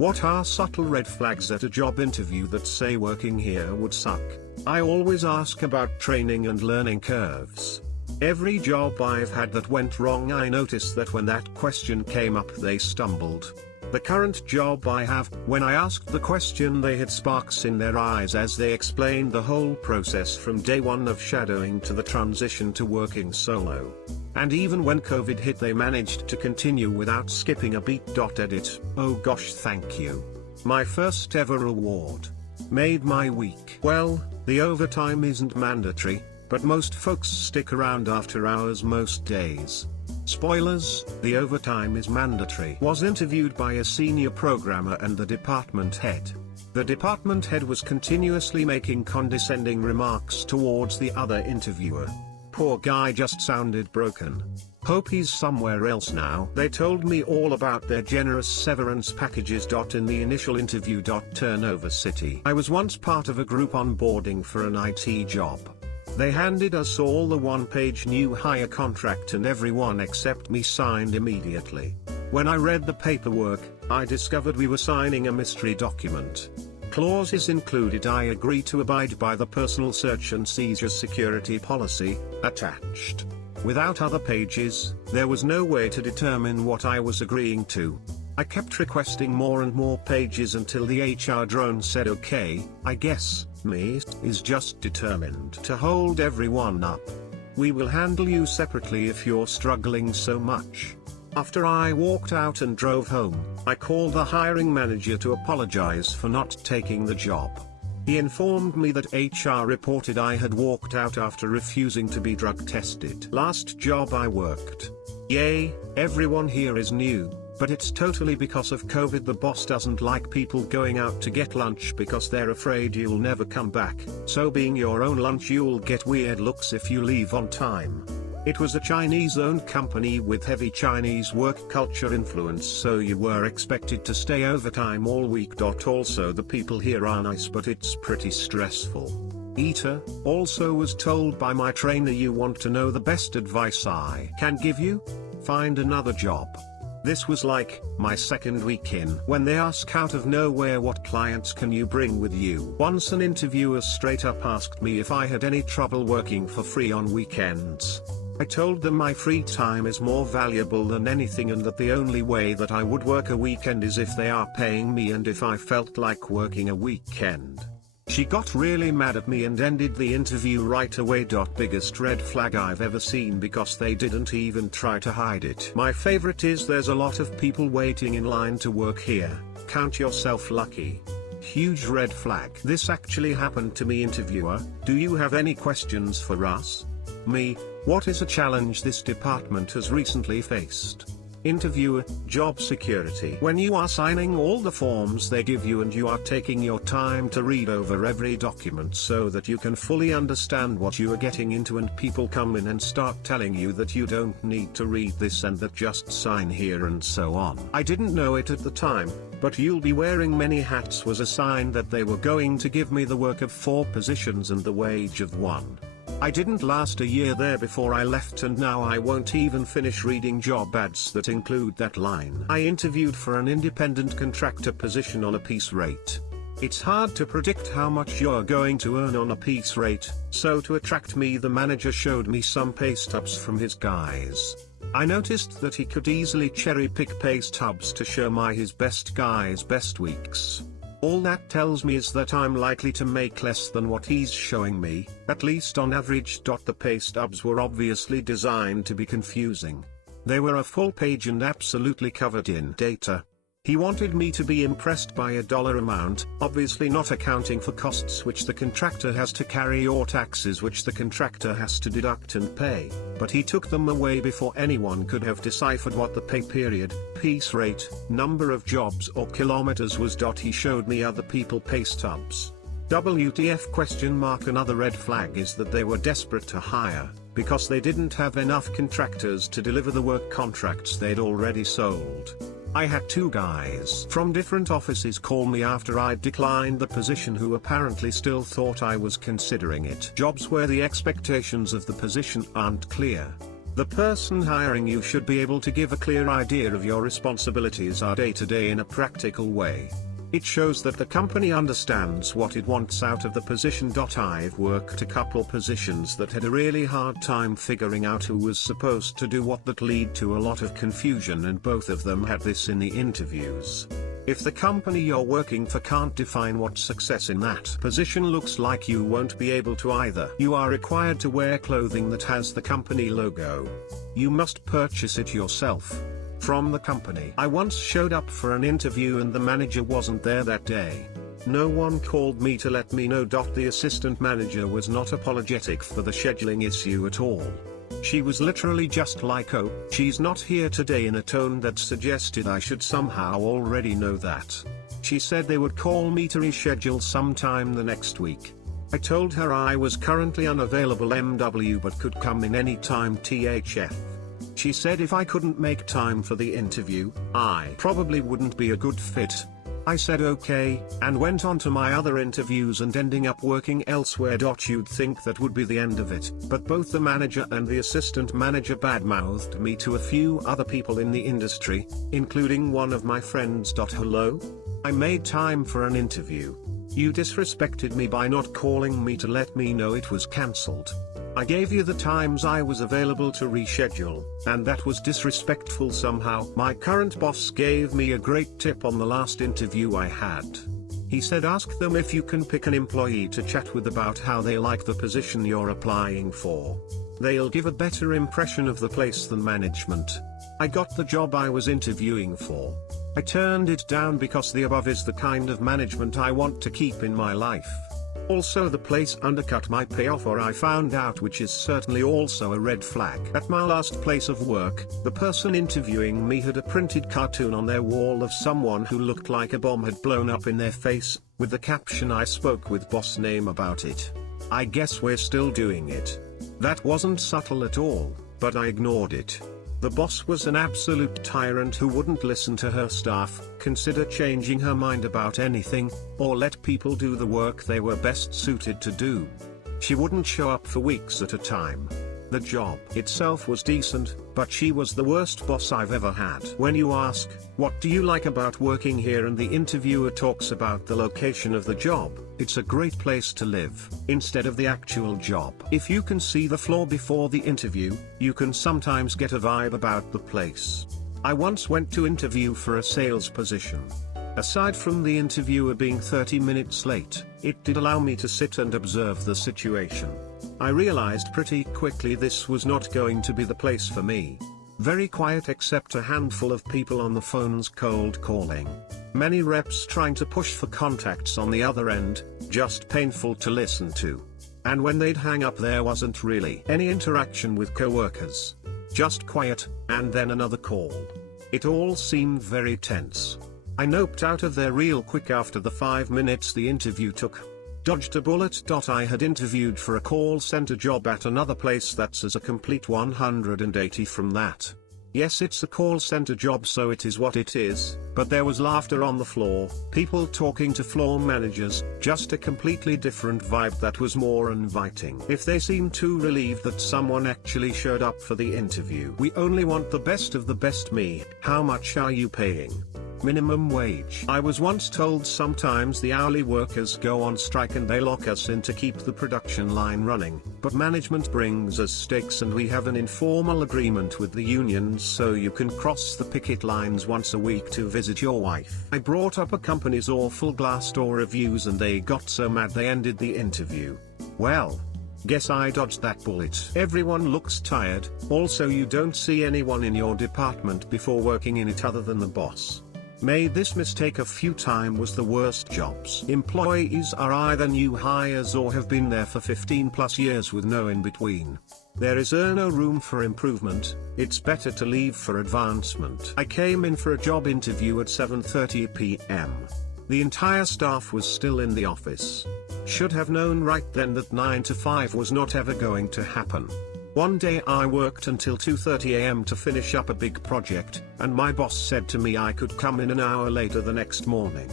What are subtle red flags at a job interview that say working here would suck? I always ask about training and learning curves. Every job I've had that went wrong, I noticed that when that question came up they stumbled. The current job I have, when I asked the question they had sparks in their eyes as they explained the whole process from day one of shadowing to the transition to working solo. And even when COVID hit they managed to continue without skipping a beat. Edit, oh gosh, thank you. My first ever award. Made my week. Well, the overtime isn't mandatory, but most folks stick around after hours most days. Spoilers, the overtime is mandatory. Was interviewed by a senior programmer and the department head. The department head was continuously making condescending remarks towards the other interviewer. Poor guy just sounded broken. Hope he's somewhere else now. They told me all about their generous severance packages. In the initial interview. Turnover City. I was once part of a group onboarding for an IT job. They handed us all the one-page new hire contract and everyone except me signed immediately. When I read the paperwork, I discovered we were signing a mystery document. Clauses included I agree to abide by the personal search and seizure security policy, attached. Without other pages, there was no way to determine what I was agreeing to. I kept requesting more and more pages until the HR drone said okay, I guess, me is just determined to hold everyone up. We will handle you separately if you're struggling so much. After I walked out and drove home, I called the hiring manager to apologize for not taking the job. He informed me that HR reported I had walked out after refusing to be drug tested. Last job I worked. Yay, everyone here is new. But it's totally because of COVID. The boss doesn't like people going out to get lunch because they're afraid you'll never come back, so being your own lunch you'll get weird looks if you leave on time. It was a Chinese-owned company with heavy Chinese work culture influence, so you were expected to stay overtime all week. Also the people here are nice but it's pretty stressful. Eater, also was told by my trainer, you want to know the best advice I can give you? Find another job. This was like, my second week in, when they ask out of nowhere what clients can you bring with you. Once an interviewer straight up asked me if I had any trouble working for free on weekends. I told them my free time is more valuable than anything and that the only way that I would work a weekend is if they are paying me and if I felt like working a weekend. She got really mad at me and ended the interview right away. Biggest red flag I've ever seen because they didn't even try to hide it. My favorite is there's a lot of people waiting in line to work here, count yourself lucky. Huge red flag. This actually happened to me. Interviewer, do you have any questions for us? Me, what is a challenge this department has recently faced? Interviewer, job security. When you are signing all the forms they give you and you are taking your time to read over every document so that you can fully understand what you are getting into, and people come in and start telling you that you don't need to read this and that just sign here and so on. I didn't know it at the time, but you'll be wearing many hats was a sign that they were going to give me the work of 4 positions and the wage of 1. I didn't last a year there before I left, and now I won't even finish reading job ads that include that line. I interviewed for an independent contractor position on a piece rate. It's hard to predict how much you're going to earn on a piece rate, so to attract me the manager showed me some pay stubs from his guys. I noticed that he could easily cherry pick pay stubs to show his best guys' best weeks. All that tells me is that I'm likely to make less than what he's showing me, at least on average. The pay stubs were obviously designed to be confusing. They were a full page and absolutely covered in data. He wanted me to be impressed by a dollar amount, obviously not accounting for costs which the contractor has to carry or taxes which the contractor has to deduct and pay, but he took them away before anyone could have deciphered what the pay period, piece rate, number of jobs or kilometers was. He showed me other people pay stubs. WTF ? Another red flag is that they were desperate to hire, because they didn't have enough contractors to deliver the work contracts they'd already sold. I had 2 guys from different offices call me after I'd declined the position who apparently still thought I was considering it. Jobs where the expectations of the position aren't clear. The person hiring you should be able to give a clear idea of your responsibilities day to day in a practical way. It shows that the company understands what it wants out of the position. I've worked a couple positions that had a really hard time figuring out who was supposed to do what, that lead to a lot of confusion, and both of them had this in the interviews. If the company you're working for can't define what success in that position looks like, you won't be able to either. You are required to wear clothing that has the company logo. You must purchase it yourself from the company. I once showed up for an interview and the manager wasn't there that day. No one called me to let me know. The assistant manager was not apologetic for the scheduling issue at all. She was literally just like, "Oh, she's not here today," in a tone that suggested I should somehow already know that. She said they would call me to reschedule sometime the next week. I told her I was currently unavailable but could come in any time. She said if I couldn't make time for the interview, I probably wouldn't be a good fit. I said okay, and went on to my other interviews and ending up working elsewhere. You'd think that would be the end of it, but both the manager and the assistant manager badmouthed me to a few other people in the industry, including one of my friends. Hello? I made time for an interview. You disrespected me by not calling me to let me know it was cancelled. I gave you the times I was available to reschedule, and that was disrespectful somehow. My current boss gave me a great tip on the last interview I had. He said ask them if you can pick an employee to chat with about how they like the position you're applying for. They'll give a better impression of the place than management. I got the job I was interviewing for. I turned it down because the above is the kind of management I want to keep in my life. Also, the place undercut my pay offer, I found out, which is certainly also a red flag. At my last place of work, the person interviewing me had a printed cartoon on their wall of someone who looked like a bomb had blown up in their face, with the caption "I spoke with boss name about it. I guess we're still doing it." That wasn't subtle at all, but I ignored it. The boss was an absolute tyrant who wouldn't listen to her staff, consider changing her mind about anything, or let people do the work they were best suited to do. She wouldn't show up for weeks at a time. The job itself was decent, but she was the worst boss I've ever had. When you ask, "What do you like about working here?" and the interviewer talks about the location of the job, it's a great place to live, instead of the actual job. If you can see the floor before the interview, you can sometimes get a vibe about the place. I once went to interview for a sales position. Aside from the interviewer being 30 minutes late, it did allow me to sit and observe the situation. I realized pretty quickly this was not going to be the place for me. Very quiet except a handful of people on the phones cold calling. Many reps trying to push for contacts on the other end, just painful to listen to. And when they'd hang up, there wasn't really any interaction with coworkers. Just quiet, and then another call. It all seemed very tense. I noped out of there real quick after the 5 minutes the interview took. Dodged a bullet. I had interviewed for a call center job at another place that's as a complete 180 from that. Yes, it's a call center job, so it is what it is, but there was laughter on the floor, people talking to floor managers, just a completely different vibe that was more inviting. If they seemed too relieved that someone actually showed up for the interview. "We only want the best of the best." Me, "How much are you paying?" "Minimum wage." I was once told sometimes the hourly workers go on strike and they lock us in to keep the production line running, but management brings us steaks and we have an informal agreement with the unions so you can cross the picket lines once a week to visit your wife. I brought up a company's awful Glassdoor reviews and they got so mad they ended the interview. Well, guess I dodged that bullet. Everyone looks tired. Also, you don't see anyone in your department before working in it other than the boss. Made this mistake a few times. Was the worst jobs. Employees are either new hires or have been there for 15 plus years with no in between. There is no room for improvement. It's better to leave for advancement. I came in for a job interview at 7:30 p.m. The entire staff was still in the office. Should have known right then that 9 to 5 was not ever going to happen. One day I worked until 2:30 a.m. to finish up a big project, and my boss said to me I could come in an hour later the next morning.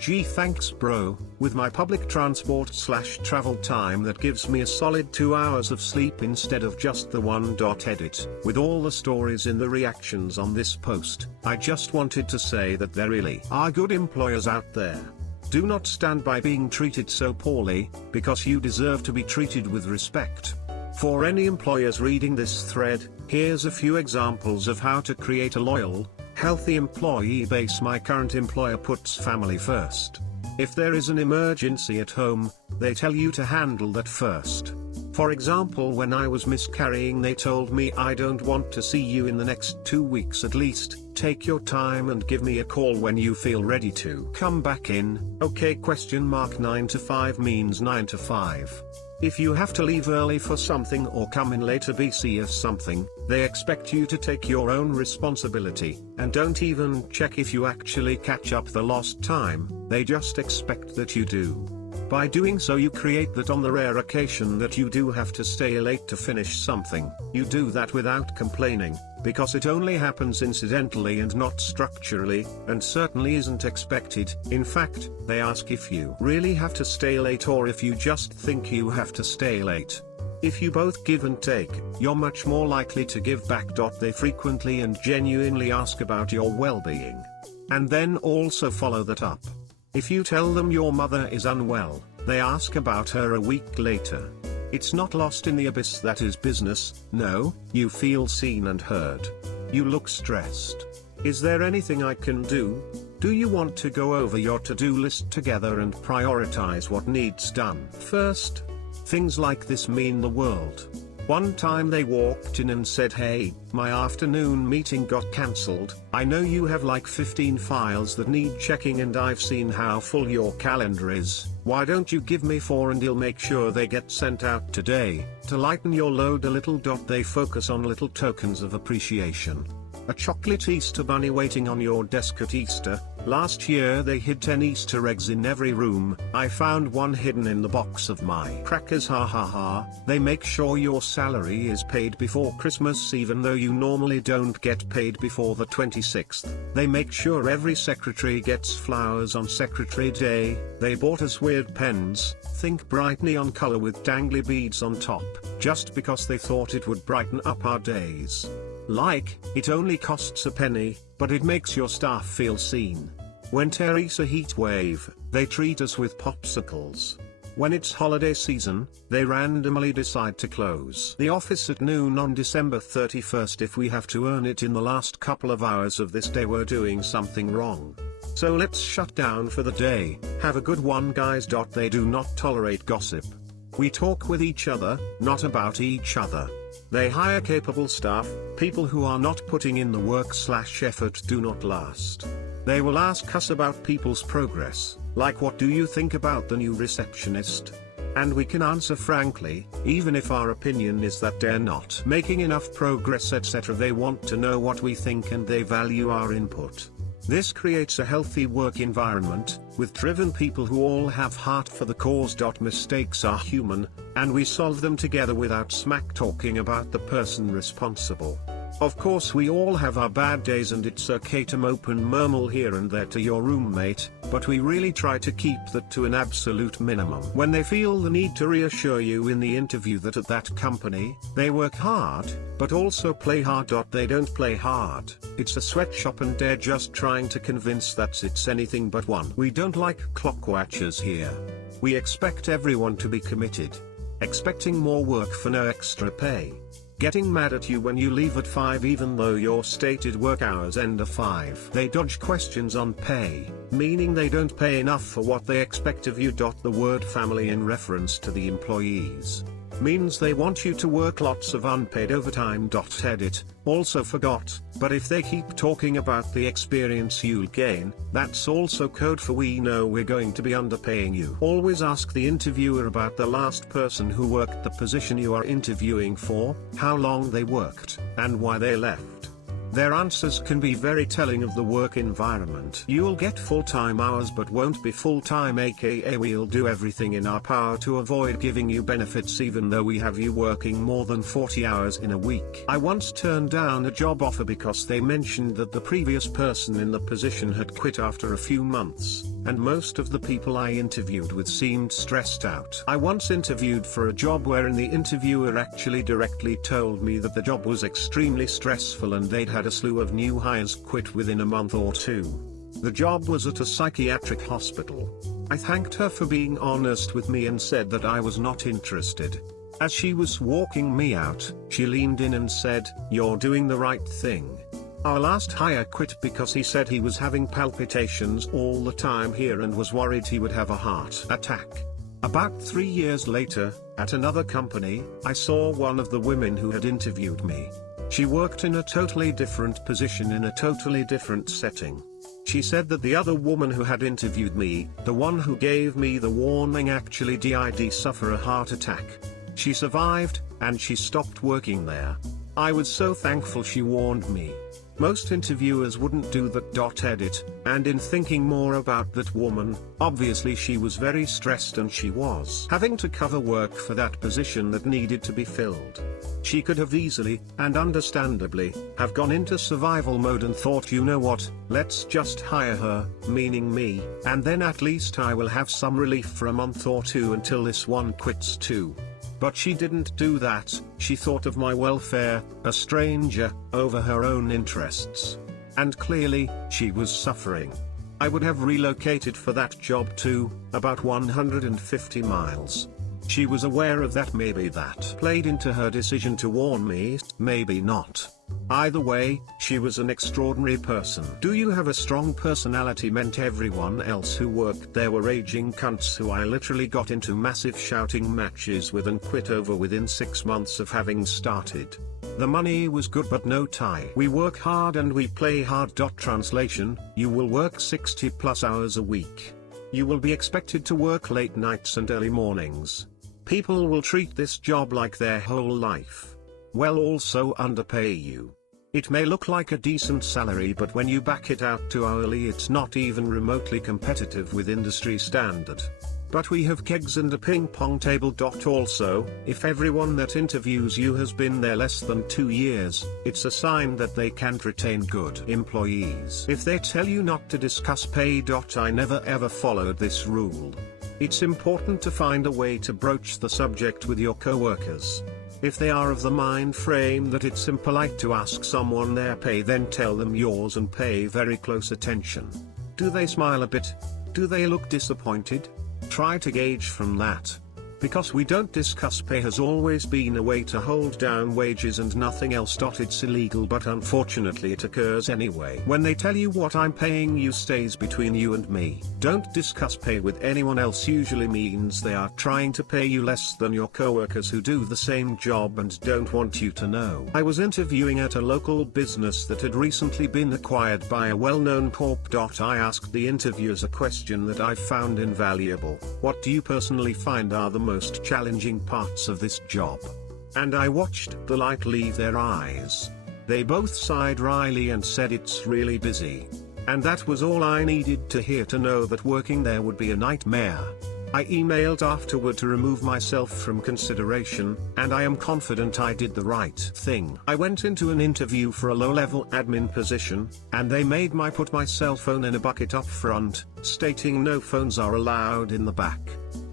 Gee, thanks bro. With my public transport/travel time, that gives me a solid 2 hours of sleep instead of just the one. Edit. With all the stories in the reactions on this post, I just wanted to say that there really are good employers out there. Do not stand by being treated so poorly, because you deserve to be treated with respect. For any employers reading this thread, here's a few examples of how to create a loyal, healthy employee base. My current employer puts family first. If there is an emergency at home, they tell you to handle that first. For example, when I was miscarrying, they told me, I don't want to see you in the next 2 weeks at least, take your time and give me a call when you feel ready to come back in. Okay, 9 to 5 means 9 to 5. If you have to leave early for something or come in later BC something, they expect you to take your own responsibility, and don't even check if you actually catch up the lost time, they just expect that you do. By doing so, you create that on the rare occasion that you do have to stay late to finish something, you do that without complaining, because it only happens incidentally and not structurally, and certainly isn't expected. In fact, they ask if you really have to stay late or if you just think you have to stay late. If you both give and take, you're much more likely to give back. They frequently and genuinely ask about your well-being. And then also follow that up. If you tell them your mother is unwell, they ask about her a week later. It's not lost in the abyss that is business. No, you feel seen and heard. You look stressed. Is there anything I can do? Do you want to go over your to-do list together and prioritize what needs done first? Things like this mean the world. One time they walked in and said, hey, my afternoon meeting got cancelled. I know you have like 15 files that need checking and I've seen how full your calendar is. Why don't you give me 4 and you'll make sure they get sent out today, to lighten your load a little. They focus on little tokens of appreciation. A chocolate Easter bunny waiting on your desk at Easter. Last year they hid 10 Easter eggs in every room. I found one hidden in the box of my crackers. Ha ha ha. They make sure your salary is paid before Christmas even though you normally don't get paid before the 26th. They make sure every secretary gets flowers on Secretary Day. They bought us weird pens, think bright neon color with dangly beads on top, just because they thought it would brighten up our days. Like, it only costs a penny, but it makes your staff feel seen. When there's a heat wave, they treat us with popsicles. When it's holiday season, they randomly decide to close the office at noon on December 31st if we have to earn it in the last couple of hours of this day. We're doing something wrong. So let's shut down for the day. Have a good one, guys. They do not tolerate gossip. We talk with each other, not about each other. They hire capable staff. People who are not putting in the work/effort do not last. They will ask us about people's progress, like what do you think about the new receptionist? And we can answer frankly, even if our opinion is that they're not making enough progress, etc. They want to know what we think and they value our input. This creates a healthy work environment, with driven people who all have heart for the cause. Mistakes are human, and we solve them together without smack talking about the person responsible. Of course we all have our bad days and it's okay to mope and murmur here and there to your roommate, but we really try to keep that to an absolute minimum. When they feel the need to reassure you in the interview that at that company, they work hard, but also play hard. They don't play hard, it's a sweatshop and they're just trying to convince that it's anything but one. We don't like clock watchers here. We expect everyone to be committed. Expecting more work for no extra pay. Getting mad at you when you leave at 5 even though your stated work hours end at 5. They dodge questions on pay, meaning they don't pay enough for what they expect of you. The word family in reference to the employees means they want you to work lots of unpaid overtime. Edit, also forgot, but if they keep talking about the experience you'll gain, that's also code for we know we're going to be underpaying you. Always ask the interviewer about the last person who worked the position you are interviewing for, how long they worked, and why they left. Their answers can be very telling of the work environment. You'll get full-time hours but won't be full-time, aka we'll do everything in our power to avoid giving you benefits even though we have you working more than 40 hours in a week. I once turned down a job offer because they mentioned that the previous person in the position had quit after a few months, and most of the people I interviewed with seemed stressed out. I once interviewed for a job wherein the interviewer actually directly told me that the job was extremely stressful and they'd had a slew of new hires quit within a month or two. The job was at a psychiatric hospital. I thanked her for being honest with me and said that I was not interested. As she was walking me out, she leaned in and said, "You're doing the right thing. Our last hire quit because he said he was having palpitations all the time here and was worried he would have a heart attack." About 3 years later, at another company, I saw one of the women who had interviewed me. She worked in a totally different position in a totally different setting. She said that the other woman who had interviewed me, the one who gave me the warning, actually did suffer a heart attack. She survived, and she stopped working there. I was so thankful she warned me. Most interviewers wouldn't do that. Edit, and in thinking more about that woman, obviously she was very stressed and she was having to cover work for that position that needed to be filled. She could have easily, and understandably, have gone into survival mode and thought, you know what, let's just hire her, meaning me, and then at least I will have some relief for a month or two until this one quits too. But she didn't do that. She thought of my welfare, a stranger, over her own interests. And clearly, she was suffering. I would have relocated for that job too, about 150 miles. She was aware of that. Maybe that played into her decision to warn me, maybe not. Either way, she was an extraordinary person. Do you have a strong personality? Meant everyone else who worked there were raging cunts who I literally got into massive shouting matches with and quit over within 6 months of having started. The money was good but no tie. We work hard and we play hard. Translation, you will work 60 plus hours a week. You will be expected to work late nights and early mornings. People will treat this job like their whole life. Will also underpay you. It may look like a decent salary, but when you back it out to hourly, it's not even remotely competitive with industry standard. But we have kegs and a ping pong table. Also, if everyone that interviews you has been there less than 2 years, it's a sign that they can't retain good employees. If they tell you not to discuss pay. I never ever followed this rule. It's important to find a way to broach the subject with your coworkers. If they are of the mind frame that it's impolite to ask someone their pay, then tell them yours and pay very close attention. Do they smile a bit? Do they look disappointed? Try to gauge from that. Because we don't discuss pay has always been a way to hold down wages and nothing else. It's illegal, but unfortunately it occurs anyway. When they tell you what I'm paying you stays between you and me. Don't discuss pay with anyone else usually means they are trying to pay you less than your coworkers who do the same job and don't want you to know. I was interviewing at a local business that had recently been acquired by a well-known corp. I asked the interviewers a question that I found invaluable. What do you personally find are the most challenging parts of this job? And I watched the light leave their eyes. They both sighed wryly and said it's really busy. And that was all I needed to hear to know that working there would be a nightmare. I emailed afterward to remove myself from consideration, and I am confident I did the right thing. I went into an interview for a low-level admin position, and they made me put my cell phone in a bucket up front, stating no phones are allowed in the back.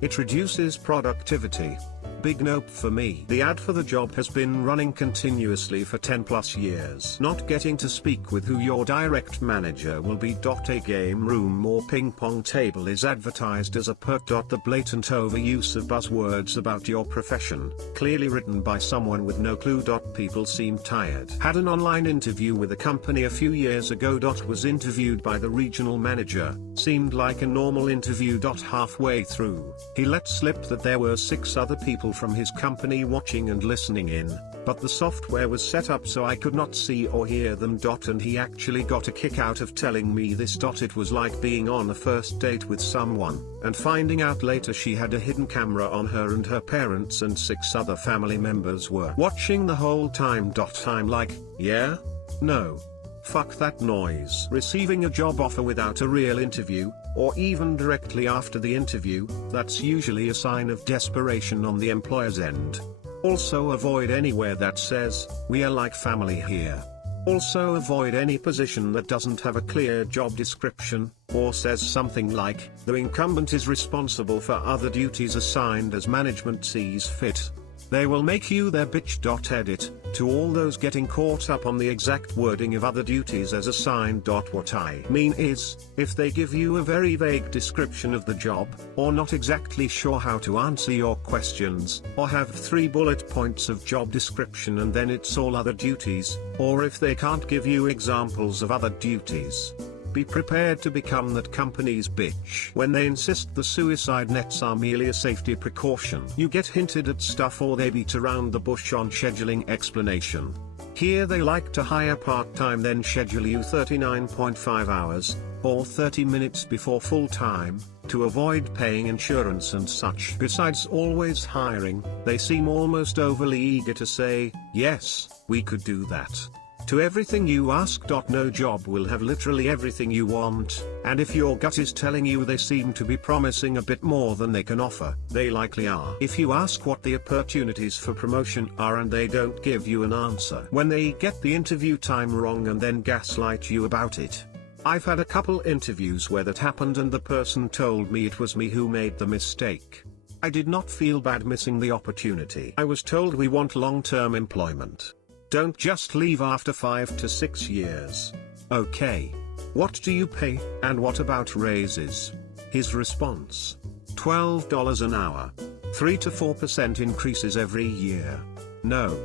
It reduces productivity. Big nope for me. The ad for the job has been running continuously for 10 plus years. Not getting to speak with who your direct manager will be. A game room or ping pong table is advertised as a perk. The blatant overuse of buzzwords about your profession, clearly written by someone with no clue. People seem tired. Had an online interview with a company a few years ago. Was interviewed by the regional manager, seemed like a normal interview. Halfway through, he let slip that there were 6 other people from his company watching and listening in, but the software was set up so I could not see or hear them. And he actually got a kick out of telling me this. It was like being on a first date with someone, and finding out later she had a hidden camera on her and her parents and 6 other family members were watching the whole time. I'm like, yeah? No. Fuck that noise. Receiving a job offer without a real interview, or even directly after the interview, that's usually a sign of desperation on the employer's end. Also avoid anywhere that says, "We are like family here." Also avoid any position that doesn't have a clear job description, or says something like, "The incumbent is responsible for other duties assigned as management sees fit." They will make you their bitch. Edit, to all those getting caught up on the exact wording of other duties as assigned. What I mean is, if they give you a very vague description of the job, or not exactly sure how to answer your questions, or have 3 bullet points of job description and then it's all other duties, or if they can't give you examples of other duties, be prepared to become that company's bitch. When they insist the suicide nets are merely a safety precaution, you get hinted at stuff or they beat around the bush on scheduling explanation. Here they like to hire part-time then schedule you 39.5 hours, or 30 minutes before full-time, to avoid paying insurance and such. Besides always hiring, they seem almost overly eager to say, "Yes, we could do that." To everything you ask. No job will have literally everything you want, and if your gut is telling you they seem to be promising a bit more than they can offer, they likely are. If you ask what the opportunities for promotion are and they don't give you an answer when they get the interview time wrong and then gaslight you about it. I've had a couple interviews where that happened and the person told me it was me who made the mistake. I did not feel bad missing the opportunity. I was told we want long-term employment. Don't just leave after 5 to 6 years. Okay. What do you pay, and what about raises? His response: $12 an hour. 3 to 4% increases every year. Nope.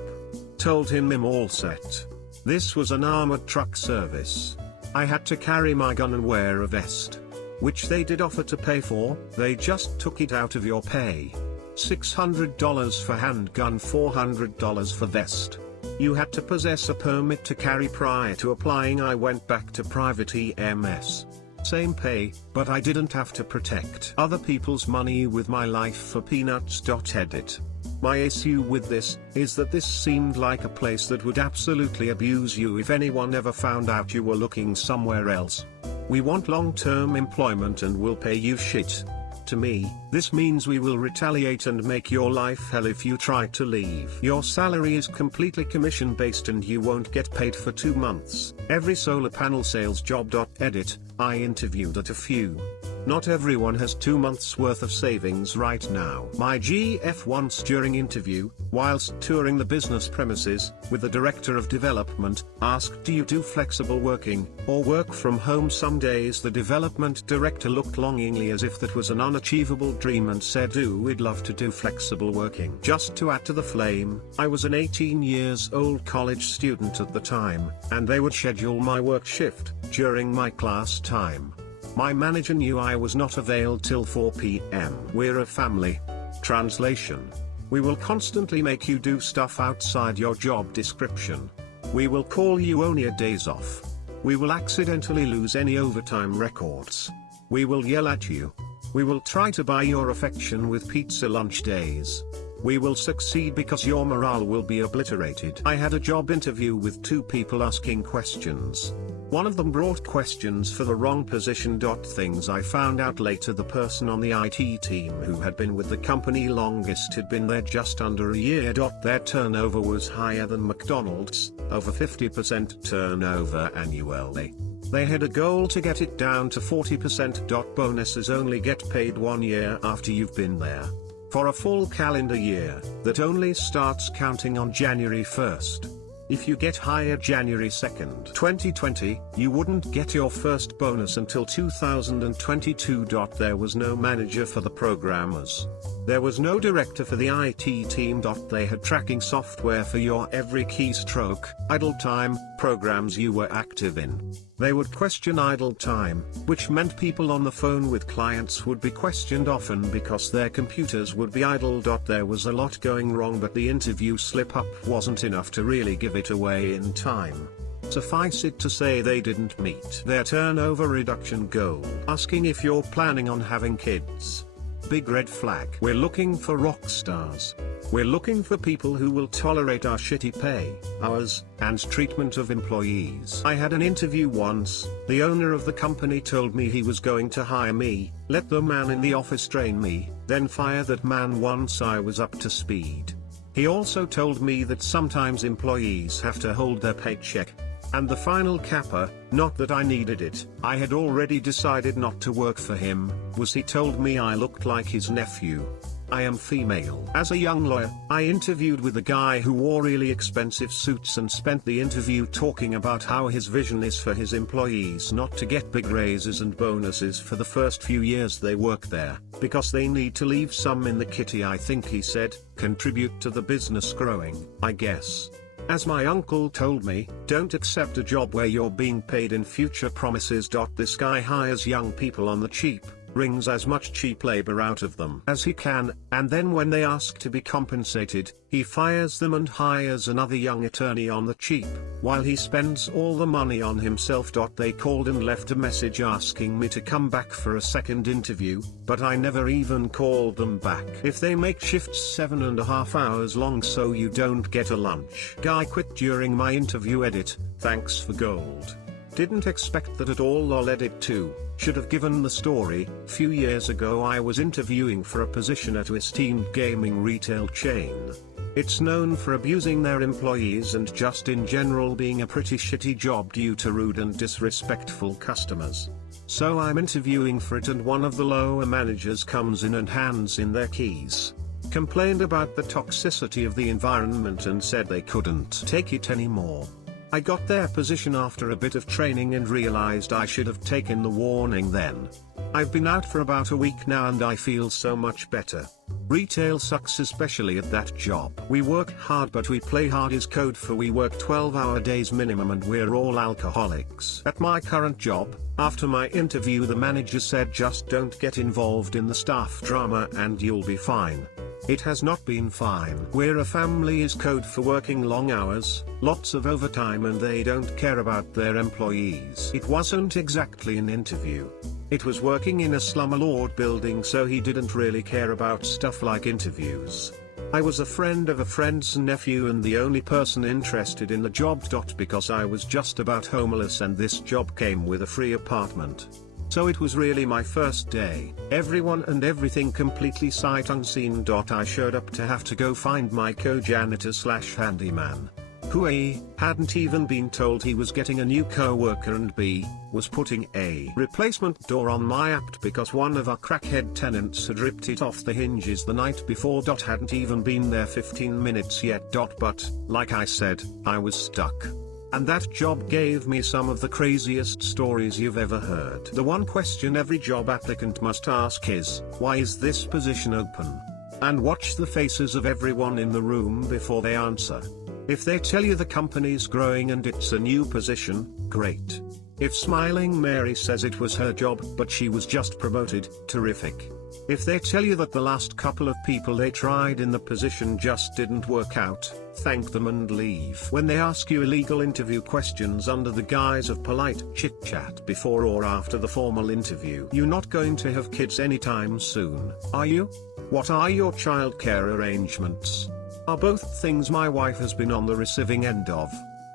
Told him I'm all set. This was an armored truck service. I had to carry my gun and wear a vest. Which they did offer to pay for, they just took it out of your pay. $600 for handgun, $400 for vest. You had to possess a permit to carry prior to applying. I went back to private EMS. Same pay, but I didn't have to protect other people's money with my life for peanuts. Edit. My issue with this is that this seemed like a place that would absolutely abuse you if anyone ever found out you were looking somewhere else. We want long-term employment and we'll pay you shit. To me, this means we will retaliate and make your life hell if you try to leave. Your salary is completely commission-based and you won't get paid for 2 months. Every solar panel sales job. Edit, I interviewed at a few. Not everyone has 2 months worth of savings right now. My GF once during interview, whilst touring the business premises, with the director of development, asked, "Do you do flexible working, or work from home some days?" The development director looked longingly as if that was an unachievable dream and said, "We'd love to do flexible working." Just to add to the flame, I was an 18 years old college student at the time, and they would schedule my work shift during my class time. My manager knew I was not available till 4 p.m. We're a family. Translation: we will constantly make you do stuff outside your job description. We will call you on your days off. We will accidentally lose any overtime records. We will yell at you. We will try to buy your affection with pizza lunch days. We will succeed because your morale will be obliterated. I had a job interview with 2 people asking questions. One of them brought questions for the wrong position. Things I found out later: the person on the IT team who had been with the company longest had been there just under a year. Their turnover was higher than McDonald's, over 50% turnover annually. They had a goal to get it down to 40%. Bonuses only get paid 1 year after you've been there. For a full calendar year, that only starts counting on January 1st. If you get hired January 2nd, 2020, you wouldn't get your first bonus until 2022. There was no manager for the programmers. There was no director for the IT team. They had tracking software for your every keystroke, idle time, programs you were active in. They would question idle time, which meant people on the phone with clients would be questioned often because their computers would be idle. There was a lot going wrong, but the interview slip-up wasn't enough to really give it away in time. Suffice it to say they didn't meet their turnover reduction goal. Asking if you're planning on having kids. Big red flag. We're looking for rock stars. We're looking for people who will tolerate our shitty pay, hours, and treatment of employees. I had an interview once. The owner of the company told me he was going to hire me, let the man in the office train me, then fire that man once I was up to speed. He also told me that sometimes employees have to hold their paycheck. And the final capper, not that I needed it, I had already decided not to work for him, was he told me I looked like his nephew. I am female. As a young lawyer, I interviewed with a guy who wore really expensive suits and spent the interview talking about how his vision is for his employees not to get big raises and bonuses for the first few years they work there, because they need to leave some in the kitty. I think he said, contribute to the business growing, I guess. As my uncle told me, don't accept a job where you're being paid in future promises. This guy hires young people on the cheap, wrings as much cheap labor out of them as he can, and then when they ask to be compensated, he fires them and hires another young attorney on the cheap, while he spends all the money on himself. They called and left a message asking me to come back for a second interview, but I never even called them back. If they make shifts 7.5 hours long so you don't get a lunch. Guy quit during my interview. Edit, thanks for gold. Didn't expect that at all. Lol. Edit 2. Should have given the story. Few years ago I was interviewing for a position at an esteemed gaming retail chain. It's known for abusing their employees and just in general being a pretty shitty job due to rude and disrespectful customers. So I'm interviewing for it and one of the lower managers comes in and hands in their keys. Complained about the toxicity of the environment and said they couldn't take it anymore. I got their position after a bit of training and realized I should have taken the warning then. I've been out for about a week now and I feel so much better. Retail sucks, especially at that job. We work hard but we play hard is code for we work 12-hour days minimum and we're all alcoholics. At my current job, after my interview the manager said just don't get involved in the staff drama and you'll be fine. It has not been fine. We're a family is code for working long hours, lots of overtime and they don't care about their employees. It wasn't exactly an interview. It was working in a slumlord building so he didn't really care about stuff like interviews. I was a friend of a friend's nephew and the only person interested in the job. Because I was just about homeless and this job came with a free apartment. So it was really my first day. Everyone and everything completely sight unseen. I showed up to have to go find my co-janitor / handyman. Who A, hadn't even been told he was getting a new co-worker and B, was putting a replacement door on my apt because one of our crackhead tenants had ripped it off the hinges the night before. Hadn't even been there 15 minutes yet. But, like I said, I was stuck. And that job gave me some of the craziest stories you've ever heard. The one question every job applicant must ask is, why is this position open? And watch the faces of everyone in the room before they answer. If they tell you the company's growing and it's a new position, great. If Smiling Mary says it was her job but she was just promoted, terrific. If they tell you that the last couple of people they tried in the position just didn't work out, thank them and leave. When they ask you illegal interview questions under the guise of polite chit-chat before or after the formal interview, you're not going to have kids anytime soon, are you? What are your childcare arrangements? Are both things my wife has been on the receiving end of.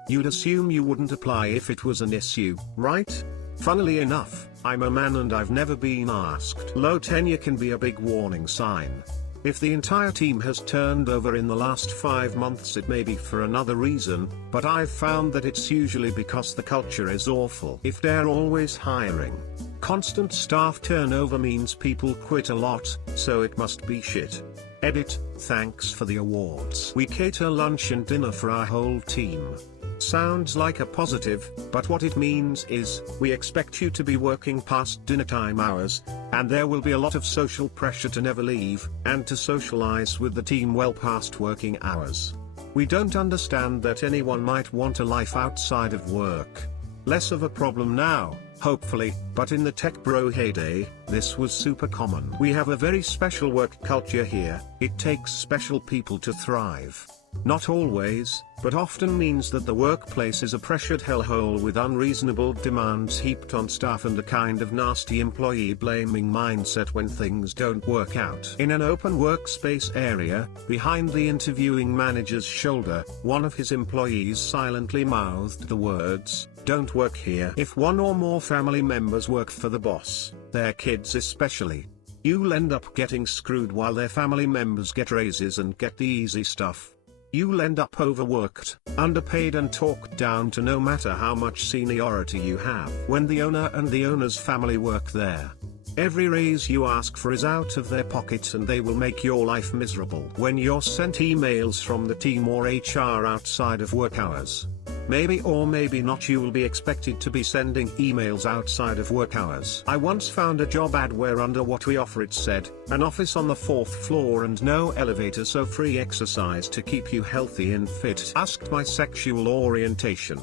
You'd assume you wouldn't apply if it was an issue, right? Funnily enough, I'm a man and I've never been asked. Low tenure can be a big warning sign. If the entire team has turned over in the last 5 months it may be for another reason, but I've found that it's usually because the culture is awful. If they're always hiring, constant staff turnover means people quit a lot, so it must be shit. Edit, thanks for the awards. We cater lunch and dinner for our whole team. Sounds like a positive, but what it means is, we expect you to be working past dinner time hours, and there will be a lot of social pressure to never leave, and to socialize with the team well past working hours. We don't understand that anyone might want a life outside of work. Less of a problem now, hopefully, but in the tech bro heyday, this was super common. We have a very special work culture here, it takes special people to thrive. Not always, but often means that the workplace is a pressured hellhole with unreasonable demands heaped on staff and a kind of nasty employee blaming mindset when things don't work out. In an open workspace area, behind the interviewing manager's shoulder, one of his employees silently mouthed the words, "Don't work here." If one or more family members work for the boss, their kids especially, you'll end up getting screwed while their family members get raises and get the easy stuff. You'll end up overworked, underpaid and talked down to no matter how much seniority you have. When the owner and the owner's family work there, every raise you ask for is out of their pockets and they will make your life miserable. When you're sent emails from the team or HR outside of work hours, maybe or maybe not you will be expected to be sending emails outside of work hours. I once found a job ad where under what we offer it said, an office on the 4th floor and no elevator so free exercise to keep you healthy and fit. Asked my sexual orientation.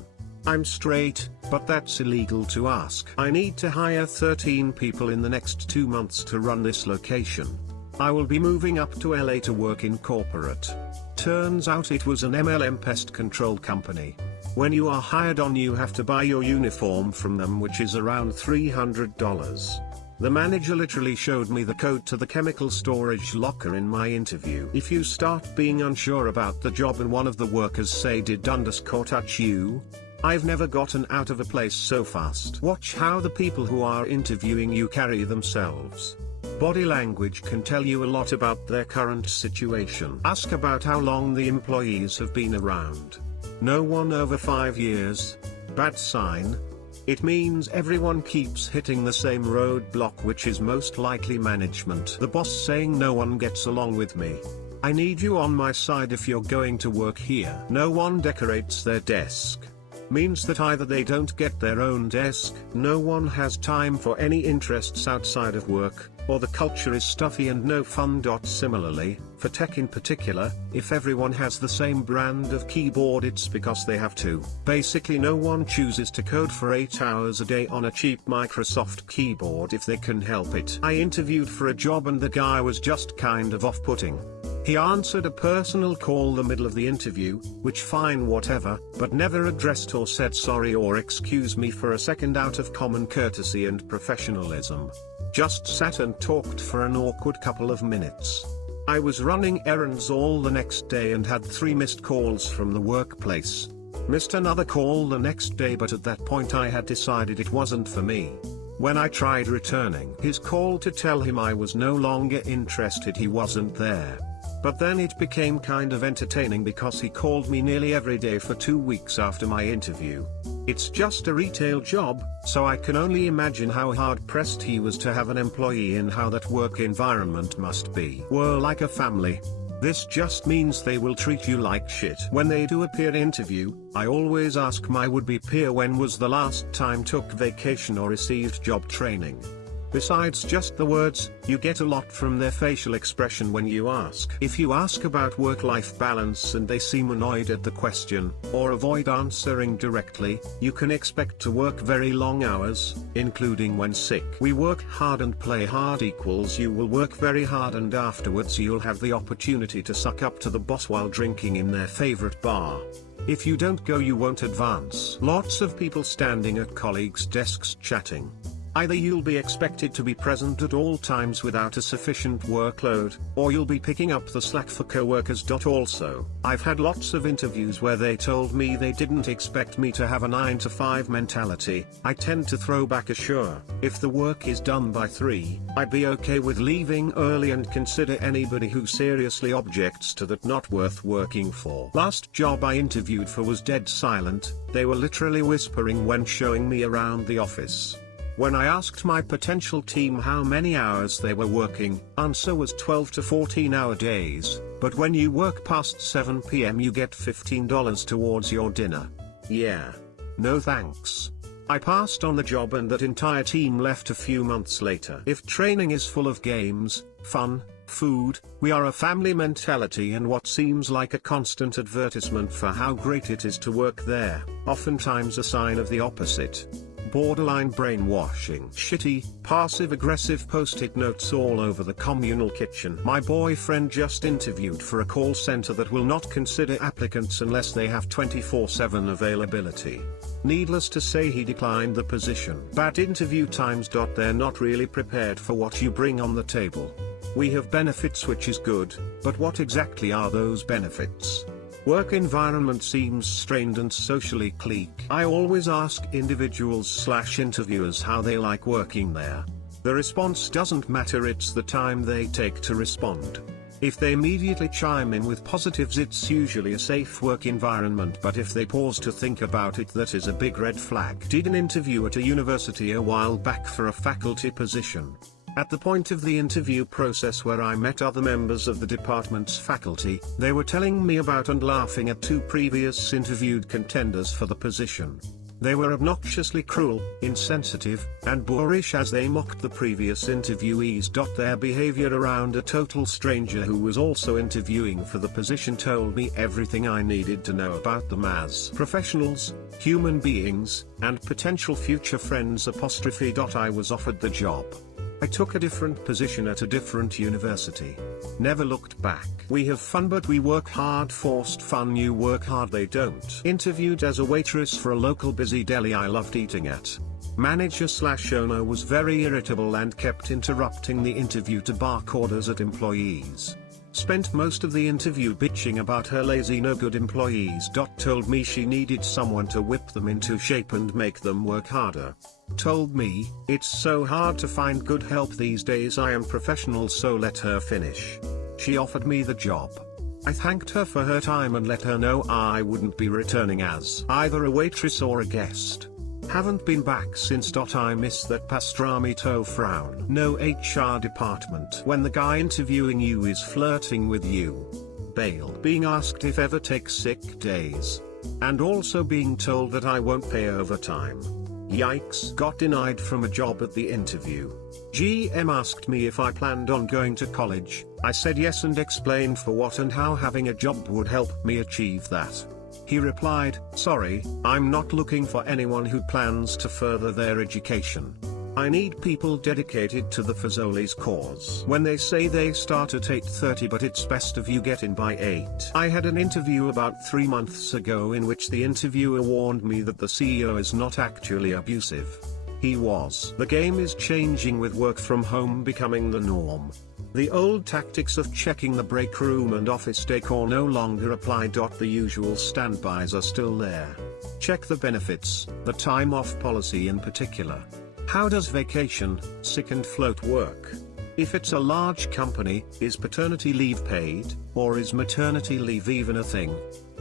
I'm straight, but that's illegal to ask. I need to hire 13 people in the next 2 months to run this location. I will be moving up to LA to work in corporate. Turns out it was an MLM pest control company. When you are hired on, you have to buy your uniform from them, which is around $300. The manager literally showed me the code to the chemical storage locker in my interview. If you start being unsure about the job and one of the workers say did_touch you? I've never gotten out of a place so fast. Watch how the people who are interviewing you carry themselves. Body language can tell you a lot about their current situation. Ask about how long the employees have been around. No one over 5 years. Bad sign. It means everyone keeps hitting the same roadblock, which is most likely management. The boss saying no one gets along with me. I need you on my side if you're going to work here. No one decorates their desk. Means that either they don't get their own desk, no one has time for any interests outside of work, or the culture is stuffy and no fun. Similarly, for tech in particular, if everyone has the same brand of keyboard it's because they have to. Basically no one chooses to code for 8 hours a day on a cheap Microsoft keyboard if they can help it. I interviewed for a job and the guy was just kind of off-putting. He answered a personal call the middle of the interview, which fine whatever, but never addressed or said sorry or excuse me for a second out of common courtesy and professionalism. Just sat and talked for an awkward couple of minutes. I was running errands all the next day and had 3 missed calls from the workplace. Missed another call the next day, but at that point I had decided it wasn't for me. When I tried returning his call to tell him I was no longer interested, he wasn't there. But then it became kind of entertaining because he called me nearly every day for 2 weeks after my interview. It's just a retail job, so I can only imagine how hard-pressed he was to have an employee and how that work environment must be. We're like a family. This just means they will treat you like shit. When they do a peer interview, I always ask my would-be peer when was the last time took vacation or received job training. Besides just the words, you get a lot from their facial expression when you ask. If you ask about work-life balance and they seem annoyed at the question, or avoid answering directly, you can expect to work very long hours, including when sick. We work hard and play hard equals you will work very hard and afterwards you'll have the opportunity to suck up to the boss while drinking in their favorite bar. If you don't go you won't advance. Lots of people standing at colleagues' desks chatting. Either you'll be expected to be present at all times without a sufficient workload, or you'll be picking up the slack for coworkers. Also, I've had lots of interviews where they told me they didn't expect me to have a 9-to-5 mentality. I tend to throw back a sure, if the work is done by 3, I'd be okay with leaving early and consider anybody who seriously objects to that not worth working for. Last job I interviewed for was dead silent, they were literally whispering when showing me around the office. When I asked my potential team how many hours they were working, answer was 12 to 14-hour days, but when you work past 7 p.m. you get $15 towards your dinner. Yeah. No thanks. I passed on the job and that entire team left a few months later. If training is full of games, fun, food, we are a family mentality and what seems like a constant advertisement for how great it is to work there, oftentimes a sign of the opposite. borderline brainwashing. Shitty, passive-aggressive post-it notes all over the communal kitchen. My boyfriend just interviewed for a call center that will not consider applicants unless they have 24/7 availability. Needless to say, he declined the position. Bad interview times. They're not really prepared for what you bring on the table. We have benefits, which is good, but what exactly are those benefits? Work environment seems strained and socially clique. I always ask individuals/interviewers how they like working there. The response doesn't matter, it's the time they take to respond. If they immediately chime in with positives, it's usually a safe work environment, but if they pause to think about it, that is a big red flag. Did an interview at a university a while back for a faculty position. At the point of the interview process where I met other members of the department's faculty, they were telling me about and laughing at 2 previous interviewed contenders for the position. They were obnoxiously cruel, insensitive, and boorish as they mocked the previous interviewees. Their behavior around a total stranger who was also interviewing for the position told me everything I needed to know about them as professionals, human beings, and potential future friends. I was offered the job. I took a different position at a different university. Never looked back. We have fun, but we work hard. Forced fun. You work hard, they don't. Interviewed as a waitress for a local busy deli I loved eating at. Manager/owner was very irritable and kept interrupting the interview to bark orders at employees. Spent most of the interview bitching about her lazy, no good employees. Told me she needed someone to whip them into shape and make them work harder. Told me, it's so hard to find good help these days. I am professional, so let her finish. She offered me the job. I thanked her for her time and let her know I wouldn't be returning as either a waitress or a guest. Haven't been back since. I miss that pastrami toe frown. No HR department when the guy interviewing you is flirting with you. Bail. Being asked if ever take sick days. And also being told that I won't pay overtime. Yikes. Got denied from a job at the interview. GM asked me if I planned on going to college. I said yes and explained for what and how having a job would help me achieve that. He replied, "Sorry, I'm not looking for anyone who plans to further their education. I need people dedicated to the Fazoli's cause." When they say they start at 8:30, but it's best if you get in by 8. I had an interview about 3 months ago in which the interviewer warned me that the CEO is not actually abusive. He was. The game is changing with work from home becoming the norm. The old tactics of checking the break room and office decor no longer apply. The usual standbys are still there. Check the benefits, the time off policy in particular. How does vacation, sick and float work? If it's a large company, is paternity leave paid, or is maternity leave even a thing?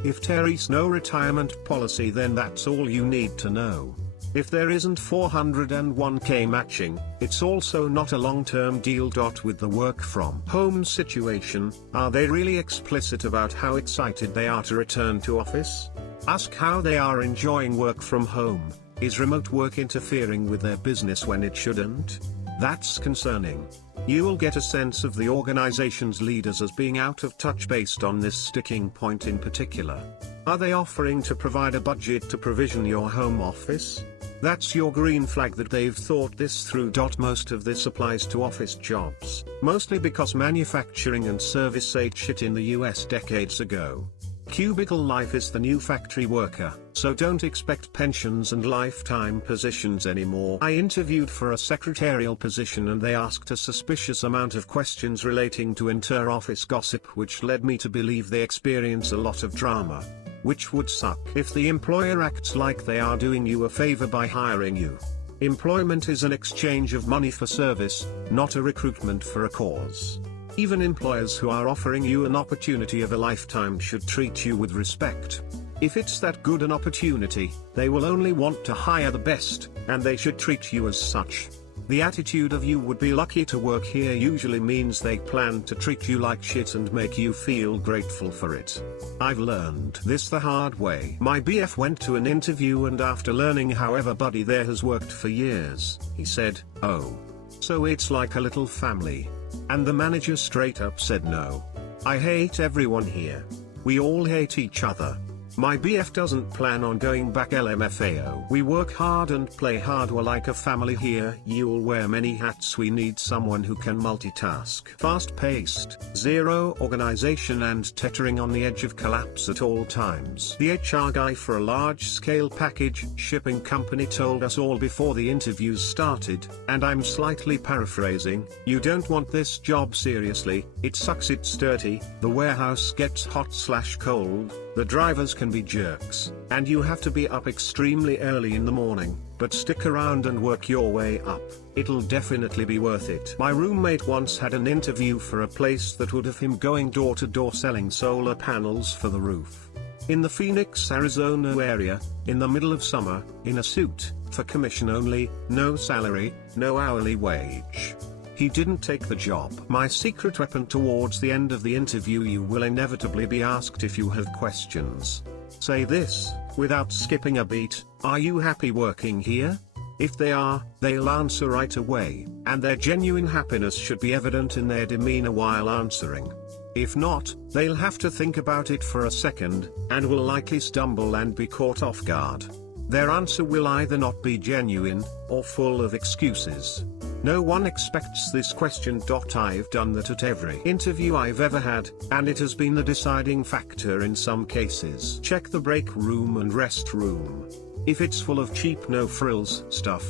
If there's no retirement policy, then that's all you need to know. If there isn't 401k matching, it's also not a long-term deal. With the work from home situation, are they really explicit about how excited they are to return to office? Ask how they are enjoying work from home. Is remote work interfering with their business when it shouldn't? That's concerning. You will get a sense of the organization's leaders as being out of touch based on this sticking point in particular. Are they offering to provide a budget to provision your home office? That's your green flag that they've thought this through. Most of this applies to office jobs, mostly because manufacturing and service ate shit in the US decades ago. Cubicle life is the new factory worker, so don't expect pensions and lifetime positions anymore. I interviewed for a secretarial position and they asked a suspicious amount of questions relating to inter-office gossip, which led me to believe they experience a lot of drama. Which would suck if the employer acts like they are doing you a favor by hiring you. Employment is an exchange of money for service, not a recruitment for a cause. Even employers who are offering you an opportunity of a lifetime should treat you with respect. If it's that good an opportunity, they will only want to hire the best, and they should treat you as such. The attitude of "you would be lucky to work here" usually means they plan to treat you like shit and make you feel grateful for it. I've learned this the hard way. My BF went to an interview and after learning how everybody there has worked for years, he said, "Oh. So it's like a little family." And the manager straight up said no. "I hate everyone here. We all hate each other. My BF doesn't plan on going back LMFAO. We work hard and play hard, we're like a family here, you'll wear many hats, we need someone who can multitask. Fast paced, zero organization and teetering on the edge of collapse at all times. The HR guy for a large scale package shipping company told us all before the interviews started, and I'm slightly paraphrasing, you don't want this job seriously, it sucks, it's dirty, the warehouse gets hot/cold, the drivers can be jerks, and you have to be up extremely early in the morning, but stick around and work your way up. It'll definitely be worth it. My roommate once had an interview for a place that would have him going door to door selling solar panels for the roof. In the Phoenix, Arizona area, in the middle of summer, in a suit, for commission only, no salary, no hourly wage. He didn't take the job. My secret weapon: towards the end of the interview you will inevitably be asked if you have questions. Say this, without skipping a beat: are you happy working here? If they are, they'll answer right away, and their genuine happiness should be evident in their demeanor while answering. If not, they'll have to think about it for a second, and will likely stumble and be caught off guard. Their answer will either not be genuine, or full of excuses. No one expects this question. I've done that at every interview I've ever had, and it has been the deciding factor in some cases. Check the break room and rest room. If it's full of cheap no-frills stuff,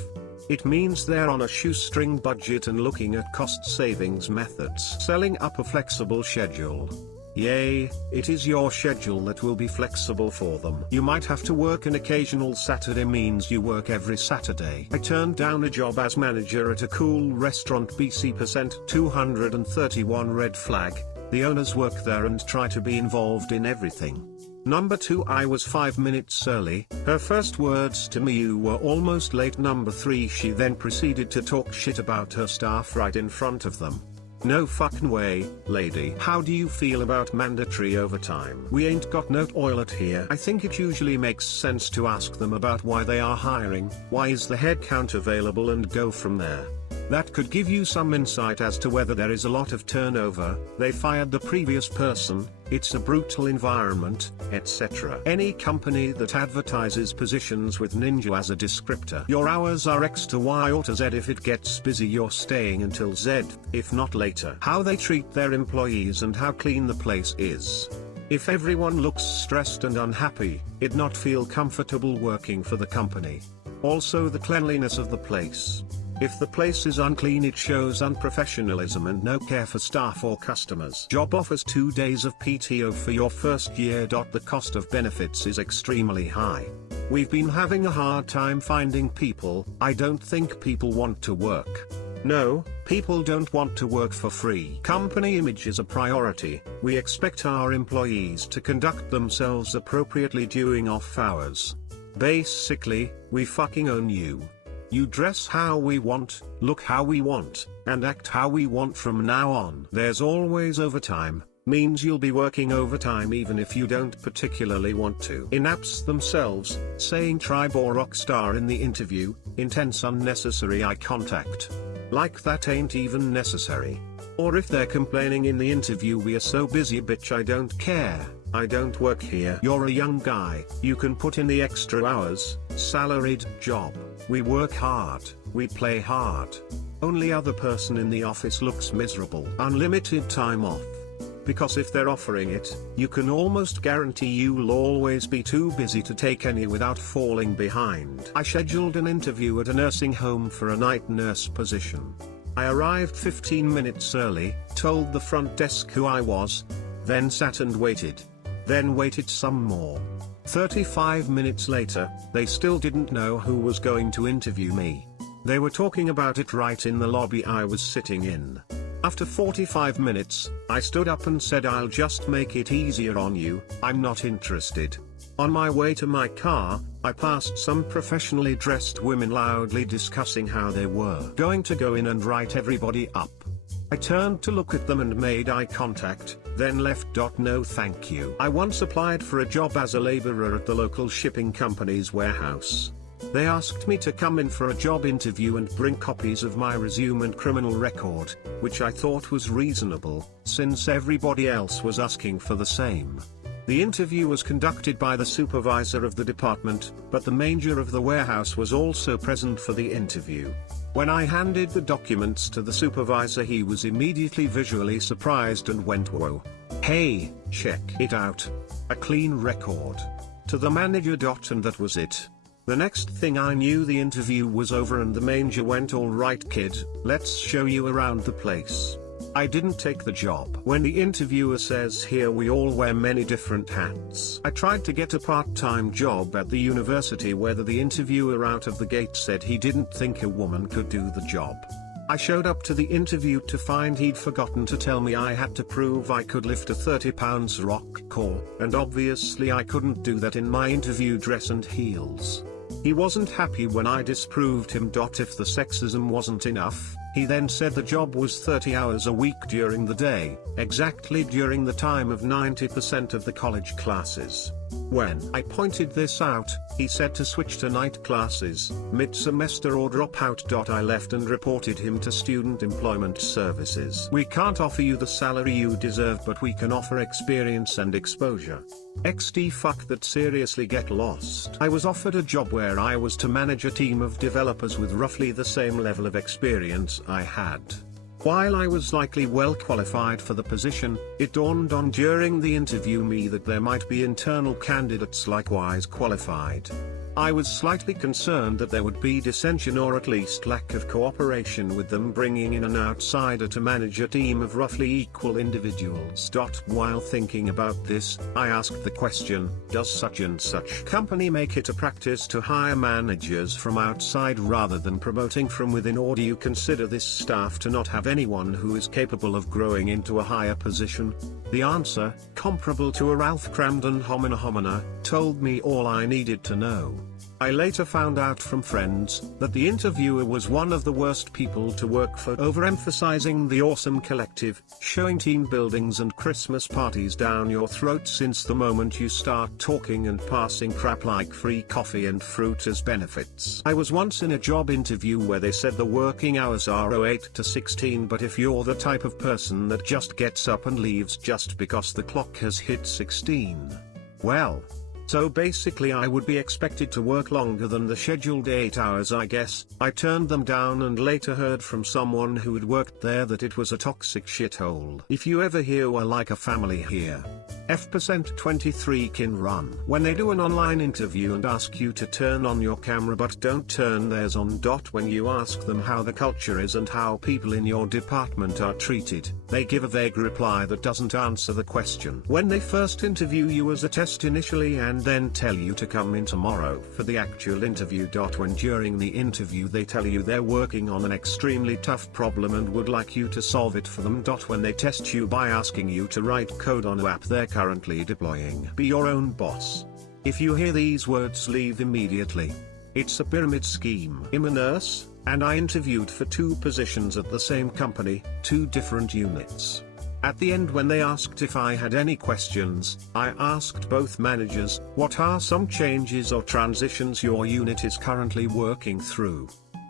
it means they're on a shoestring budget and looking at cost savings methods. Selling up a flexible schedule. Yay, it is your schedule that will be flexible for them. You might have to work an occasional Saturday, means you work every Saturday. I turned down a job as manager at a cool restaurant, BC % 231 red flag. The owners work there and try to be involved in everything. Number 2, I was 5 minutes early. Her first words to me: you were almost late. Number 3, she then proceeded to talk shit about her staff right in front of them. No fucking way, lady. How do you feel about mandatory overtime? We ain't got no toilet here. I think it usually makes sense to ask them about why they are hiring, why is the headcount available, and go from there. That could give you some insight as to whether there is a lot of turnover, they fired the previous person, it's a brutal environment, etc. Any company that advertises positions with ninja as a descriptor. Your hours are X to Y or to Z. If it gets busy you're staying until Z, if not later. How they treat their employees and how clean the place is. If everyone looks stressed and unhappy, it'd not feel comfortable working for the company. Also the cleanliness of the place. If the place is unclean, it shows unprofessionalism and no care for staff or customers. Job offers 2 days of PTO for your first year. The cost of benefits is extremely high. We've been having a hard time finding people. I don't think people want to work. No, people don't want to work for free. Company image is a priority. We expect our employees to conduct themselves appropriately during off hours. Basically, we fucking own you. You dress how we want, look how we want, and act how we want from now on. There's always overtime, means you'll be working overtime even if you don't particularly want to. In apps themselves, saying tribe or rockstar in the interview, intense unnecessary eye contact. Like that ain't even necessary. Or if they're complaining in the interview, we are so busy, bitch, I don't care. I don't work here. You're a young guy, you can put in the extra hours. Salaried job. We work hard, we play hard. Only other person in the office looks miserable. Unlimited time off. Because if they're offering it, you can almost guarantee you'll always be too busy to take any without falling behind. I scheduled an interview at a nursing home for a night nurse position. I arrived 15 minutes early, told the front desk who I was, then sat and waited. Then waited some more. 35 minutes later, they still didn't know who was going to interview me. They were talking about it right in the lobby I was sitting in. After 45 minutes, I stood up and said, I'll just make it easier on you, I'm not interested. On my way to my car, I passed some professionally dressed women loudly discussing how they were going to go in and write everybody up. I turned to look at them and made eye contact, then left. No thank you. I once applied for a job as a laborer at the local shipping company's warehouse. They asked me to come in for a job interview and bring copies of my resume and criminal record, which I thought was reasonable, since everybody else was asking for the same. The interview was conducted by the supervisor of the department, but the manager of the warehouse was also present for the interview. When I handed the documents to the supervisor, he was immediately visually surprised and went, "Whoa. Hey, check it out. A clean record." To the manager. And that was it. The next thing I knew, the interview was over and the manager went, "All right kid, let's show you around the place." I didn't take the job. When the interviewer says here we all wear many different hats, I tried to get a part-time job at the university where the interviewer out of the gate said he didn't think a woman could do the job. I showed up to the interview to find he'd forgotten to tell me I had to prove I could lift a 30 pounds rock core, and obviously I couldn't do that in my interview dress and heels. He wasn't happy when I disproved him. If the sexism wasn't enough, he then said the job was 30 hours a week during the day, exactly during the time of 90% of the college classes. When I pointed this out, he said to switch to night classes, mid-semester, or drop out. I left and reported him to Student Employment Services. "We can't offer you the salary you deserve, but we can offer experience and exposure." XD fuck that, seriously, get lost. I was offered a job where I was to manage a team of developers with roughly the same level of experience I had. While I was likely well qualified for the position, it dawned on during the interview me that there might be internal candidates likewise qualified. I was slightly concerned that there would be dissension or at least lack of cooperation with them bringing in an outsider to manage a team of roughly equal individuals. While thinking about this, I asked the question, does such and such company make it a practice to hire managers from outside rather than promoting from within, or do you consider this staff to not have anyone who is capable of growing into a higher position? The answer, comparable to a Ralph Cramden homina, told me all I needed to know. I later found out from friends that the interviewer was one of the worst people to work for, overemphasizing the awesome collective, showing team buildings and Christmas parties down your throat since the moment you start talking, and passing crap like free coffee and fruit as benefits. I was once in a job interview where they said the working hours are 8 to 16, but if you're the type of person that just gets up and leaves just because the clock has hit 16, well, so basically I would be expected to work longer than the scheduled 8 hours, I guess. I turned them down and later heard from someone who had worked there that it was a toxic shithole. If you ever hear we're like a family here, F%23 can run. When they do an online interview and ask you to turn on your camera but don't turn theirs on. When you ask them how the culture is and how people in your department are treated, they give a vague reply that doesn't answer the question. When they first interview you as a test initially and then tell you to come in tomorrow for the actual interview. When during the interview they tell you they're working on an extremely tough problem and would like you to solve it for them. When they test you by asking you to write code on an app they're currently deploying. Be your own boss. If you hear these words, leave immediately. It's a pyramid scheme. I'm a nurse, and I interviewed for 2 positions at the same company, 2 different units. At the end, when they asked if I had any questions, I asked both managers, what are some changes or transitions your unit is currently working through?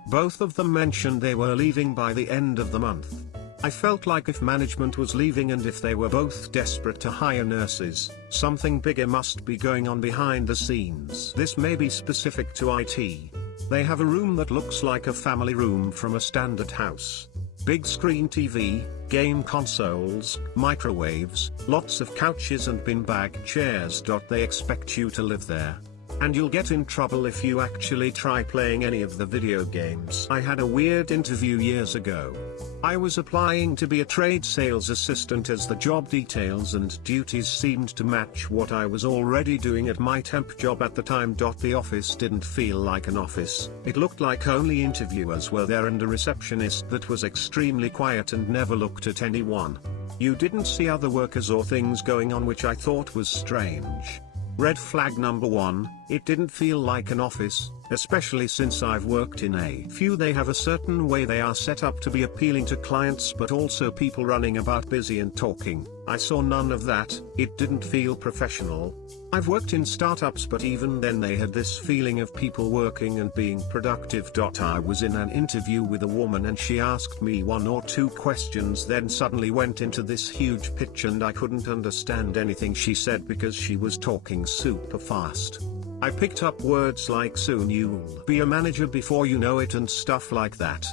Both of them mentioned they were leaving by the end of the month. I felt like if management was leaving and if they were both desperate to hire nurses, something bigger must be going on behind the scenes. This may be specific to IT. They have a room that looks like a family room from a standard house. Big screen TV, game consoles, microwaves, lots of couches and beanbag chairs. They expect you to live there. And you'll get in trouble if you actually try playing any of the video games. I had a weird interview years ago. I was applying to be a trade sales assistant as the job details and duties seemed to match what I was already doing at my temp job at the time. The office didn't feel like an office. It looked like only interviewers were there and a receptionist that was extremely quiet and never looked at anyone. You didn't see other workers or things going on, which I thought was strange. Red flag number 1, It didn't feel like an office, especially since I've worked in a few. They have a certain way they are set up to be appealing to clients, but also people running about busy and talking. I saw none of that. It didn't feel professional. I've worked in startups, but even then they had this feeling of people working and being productive. I was in an interview with a woman and she asked me one or two questions, then suddenly went into this huge pitch and I couldn't understand anything she said because she was talking super fast. I picked up words like soon you'll be a manager before you know it and stuff like that.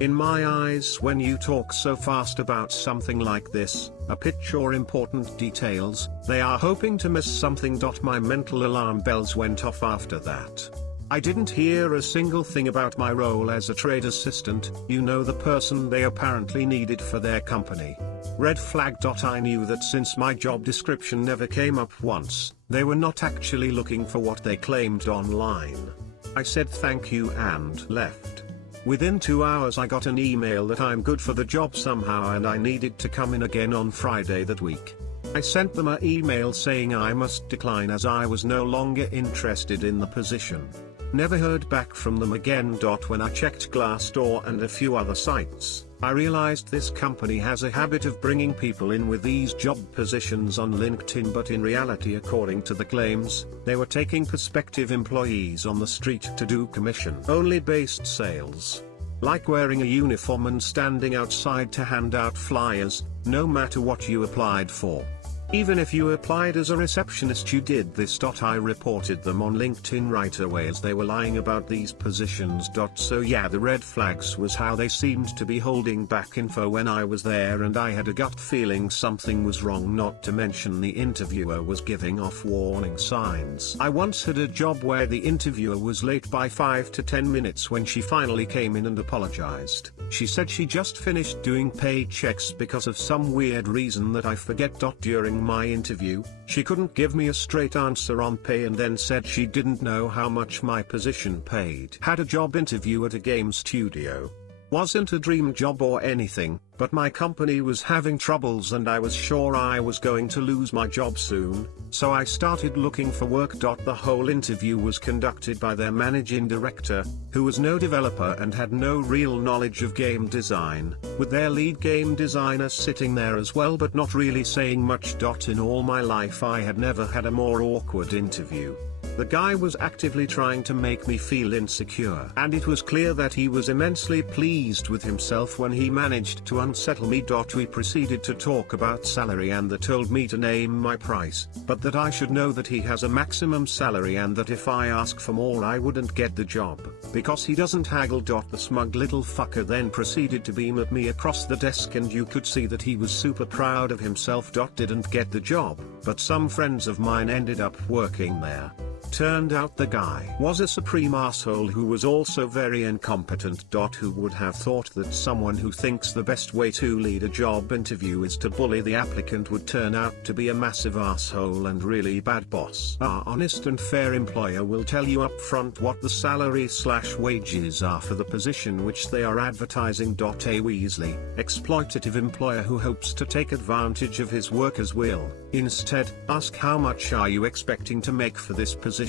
In my eyes, when you talk so fast about something like this, a pitch or important details, they are hoping to miss something. My mental alarm bells went off after that. I didn't hear a single thing about my role as a trade assistant, the person they apparently needed for their company. Red flag. I knew that since my job description never came up once, they were not actually looking for what they claimed online. I said thank you and left. Within 2 hours I got an email that I'm good for the job somehow and I needed to come in again on Friday that week. I sent them an email saying I must decline as I was no longer interested in the position. Never heard back from them again. When I checked Glassdoor and a few other sites, I realized this company has a habit of bringing people in with these job positions on LinkedIn, but in reality, according to the claims, they were taking prospective employees on the street to do commission-only based sales. Like wearing a uniform and standing outside to hand out flyers, no matter what you applied for. Even if you applied as a receptionist, you did this. I reported them on LinkedIn right away as they were lying about these positions. So yeah, the red flags was how they seemed to be holding back info when I was there, and I had a gut feeling something was wrong, not to mention the interviewer was giving off warning signs. I once had a job where the interviewer was late by 5 to 10 minutes when she finally came in and apologized. She said she just finished doing paychecks because of some weird reason that I forget. During my interview, she couldn't give me a straight answer on pay and then said she didn't know how much my position paid. Had a job interview at a game studio. Wasn't a dream job or anything, but my company was having troubles and I was sure I was going to lose my job soon, so I started looking for work. The whole interview was conducted by their managing director, who was no developer and had no real knowledge of game design, with their lead game designer sitting there as well but not really saying much. In all my life I had never had a more awkward interview. The guy was actively trying to make me feel insecure, and it was clear that he was immensely pleased with himself when he managed to unsettle me. We proceeded to talk about salary and they told me to name my price, but that I should know that he has a maximum salary and that if I ask for more I wouldn't get the job, because he doesn't haggle. The smug little fucker then proceeded to beam at me across the desk and you could see that he was super proud of himself. Didn't get the job, but some friends of mine ended up working there. Turned out the guy was a supreme asshole who was also very incompetent. Who would have thought that someone who thinks the best way to lead a job interview is to bully the applicant would turn out to be a massive asshole and really bad boss. Our honest and fair employer will tell you up front what the salary/wages are for the position which they are advertising. A Weasley, exploitative employer who hopes to take advantage of his workers will, instead, ask how much are you expecting to make for this position.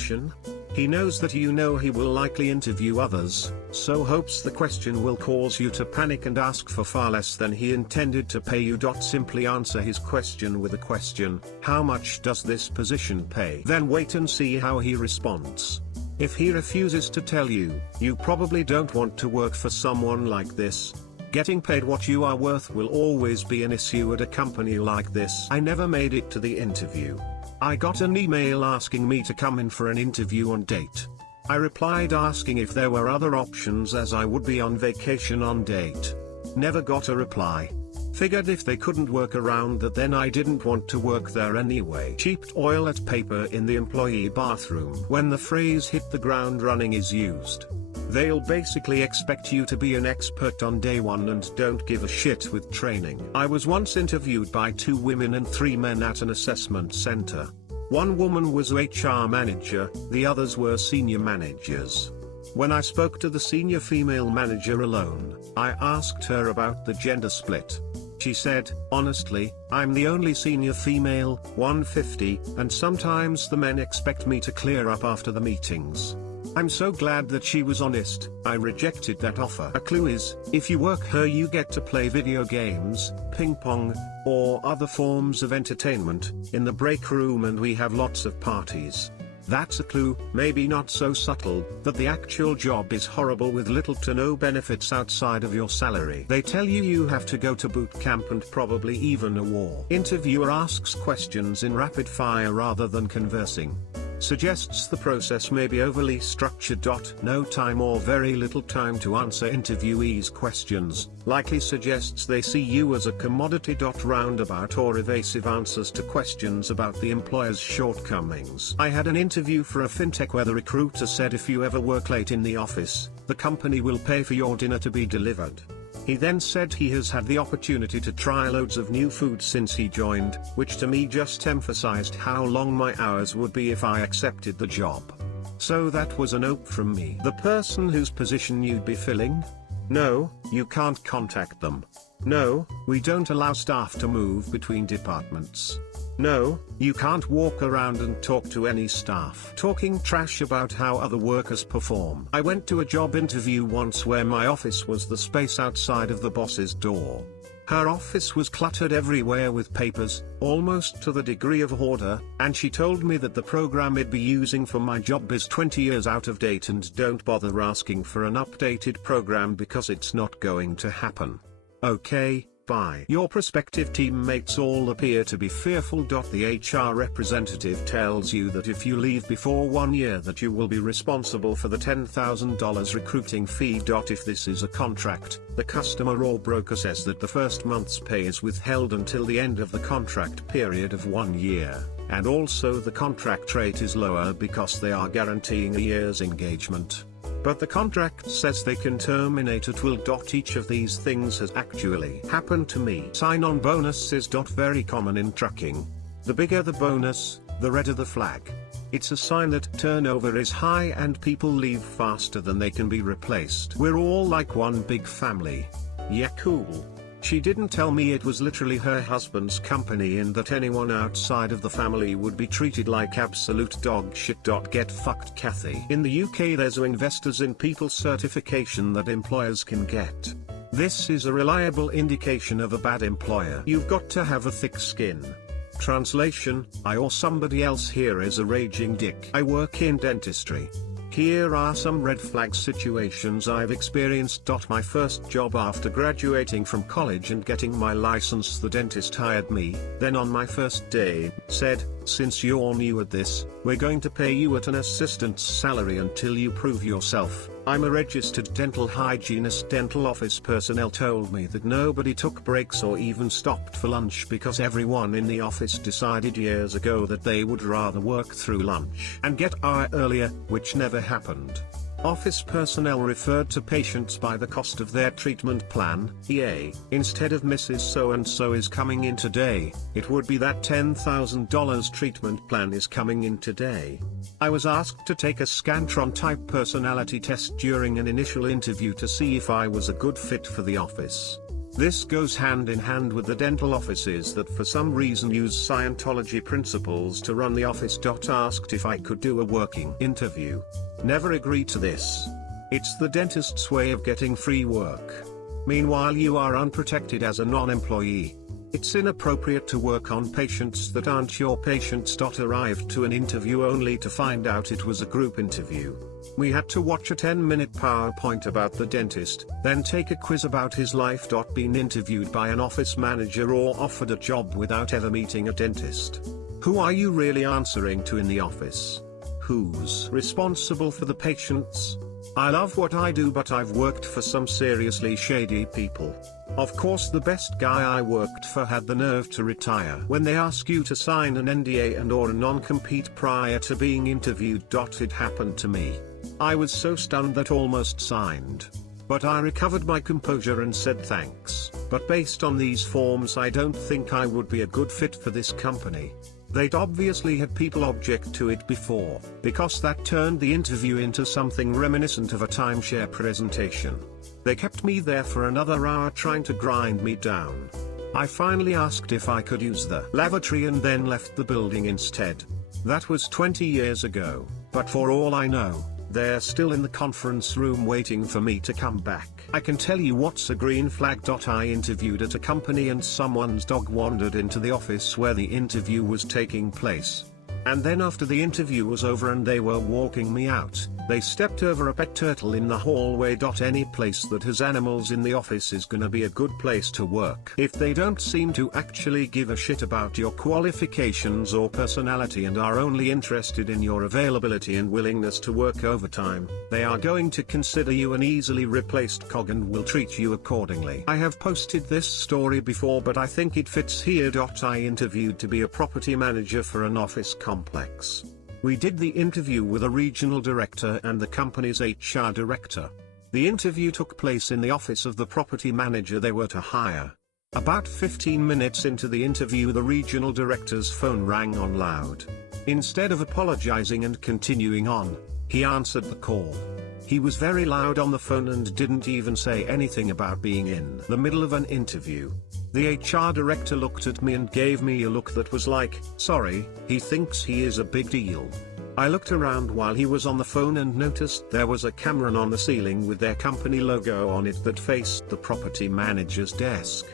He knows that he will likely interview others, so hopes the question will cause you to panic and ask for far less than he intended to pay you. Simply answer his question with a question, how much does this position pay? Then wait and see how he responds. If he refuses to tell you, you probably don't want to work for someone like this. Getting paid what you are worth will always be an issue at a company like this. I never made it to the interview. I got an email asking me to come in for an interview on date. I replied asking if there were other options as I would be on vacation on date. Never got a reply. Figured if they couldn't work around that then I didn't want to work there anyway. Cheap toilet paper in the employee bathroom. When the phrase hit the ground running is used, they'll basically expect you to be an expert on day one and don't give a shit with training. I was once interviewed by 2 women and 3 men at an assessment center. One woman was HR manager, the others were senior managers. When I spoke to the senior female manager alone, I asked her about the gender split. She said, "Honestly, I'm the only senior female, 150, and sometimes the men expect me to clear up after the meetings." I'm so glad that she was honest. I rejected that offer. A clue is, if you work here you get to play video games, ping pong, or other forms of entertainment, in the break room, and we have lots of parties. That's a clue, maybe not so subtle, that the actual job is horrible with little to no benefits outside of your salary. They tell you you have to go to boot camp and probably even a war. Interviewer asks questions in rapid fire rather than conversing. Suggests the process may be overly structured. No time or very little time to answer interviewees' questions, likely suggests they see you as a commodity. Roundabout or evasive answers to questions about the employer's shortcomings. I had an interview for a fintech where the recruiter said if you ever work late in the office, the company will pay for your dinner to be delivered. He then said he has had the opportunity to try loads of new food since he joined, which to me just emphasized how long my hours would be if I accepted the job. So that was a nope from me. The person whose position you'd be filling? No, you can't contact them. No, we don't allow staff to move between departments. No, you can't walk around and talk to any staff talking trash about how other workers perform. I went to a job interview once where my office was the space outside of the boss's door. Her office was cluttered everywhere with papers, almost to the degree of hoarder, and she told me that the program I'd be using for my job is 20 years out of date and don't bother asking for an updated program because it's not going to happen. Okay, bye. Your prospective teammates all appear to be fearful. The HR representative tells you that if you leave before 1 year that you will be responsible for the $10,000 recruiting fee. If this is a contract, the customer or broker says that the first month's pay is withheld until the end of the contract period of 1 year, and also the contract rate is lower because they are guaranteeing a year's engagement. But the contract says they can terminate at will. Each of these things has actually happened to me. Sign-on bonus is very common in trucking. The bigger the bonus, the redder the flag. It's a sign that turnover is high and people leave faster than they can be replaced. We're all like one big family. Yeah, cool. She didn't tell me it was literally her husband's company and that anyone outside of the family would be treated like absolute dog shit. Get fucked, Kathy. In the UK there's a investors in people certification that employers can get. This is a reliable indication of a bad employer. You've got to have a thick skin. Translation: I or somebody else here is a raging dick. I work in dentistry. Here are some red flag situations I've experienced. My first job after graduating from college and getting my license, the dentist hired me, then on my first day, said, "Since you're new at this, we're going to pay you at an assistant's salary until you prove yourself." I'm a registered dental hygienist. Dental office personnel told me that nobody took breaks or even stopped for lunch because everyone in the office decided years ago that they would rather work through lunch and get out earlier, which never happened. Office personnel referred to patients by the cost of their treatment plan, EA. Instead of Mrs. So-and-so is coming in today, it would be that $10,000 treatment plan is coming in today. I was asked to take a Scantron-type personality test during an initial interview to see if I was a good fit for the office. This goes hand in hand with the dental offices that for some reason use Scientology principles to run the office. Asked if I could do a working interview. Never agreed to this. It's the dentist's way of getting free work. Meanwhile you are unprotected as a non-employee. It's inappropriate to work on patients that aren't your patients. Arrived to an interview only to find out it was a group interview. We had to watch a 10-minute PowerPoint about the dentist, then take a quiz about his life. Been interviewed by an office manager or offered a job without ever meeting a dentist. Who are you really answering to in the office? Who's responsible for the patients? I love what I do, but I've worked for some seriously shady people. Of course, the best guy I worked for had the nerve to retire. When they ask you to sign an NDA and/or a non-compete prior to being interviewed. It happened to me. I was so stunned that almost signed. But I recovered my composure and said thanks. But based on these forms, I don't think I would be a good fit for this company. They'd obviously had people object to it before, because that turned the interview into something reminiscent of a timeshare presentation. They kept me there for another hour trying to grind me down. I finally asked if I could use the lavatory and then left the building instead. That was 20 years ago, but for all I know, they're still in the conference room waiting for me to come back. I can tell you what's a green flag. I interviewed at a company and someone's dog wandered into the office where the interview was taking place. And then after the interview was over and they were walking me out, they stepped over a pet turtle in the hallway. Any place that has animals in the office is gonna be a good place to work. If they don't seem to actually give a shit about your qualifications or personality and are only interested in your availability and willingness to work overtime, they are going to consider you an easily replaced cog and will treat you accordingly. I have posted this story before, but I think it fits here. I interviewed to be a property manager for an office complex. We did the interview with a regional director and the company's HR director. The interview took place in the office of the property manager they were to hire. About 15 minutes into the interview, the regional director's phone rang on loud. Instead of apologizing and continuing on, he answered the call. He was very loud on the phone and didn't even say anything about being in the middle of an interview. The HR director looked at me and gave me a look that was like, sorry, he thinks he is a big deal. I looked around while he was on the phone and noticed there was a camera on the ceiling with their company logo on it that faced the property manager's desk.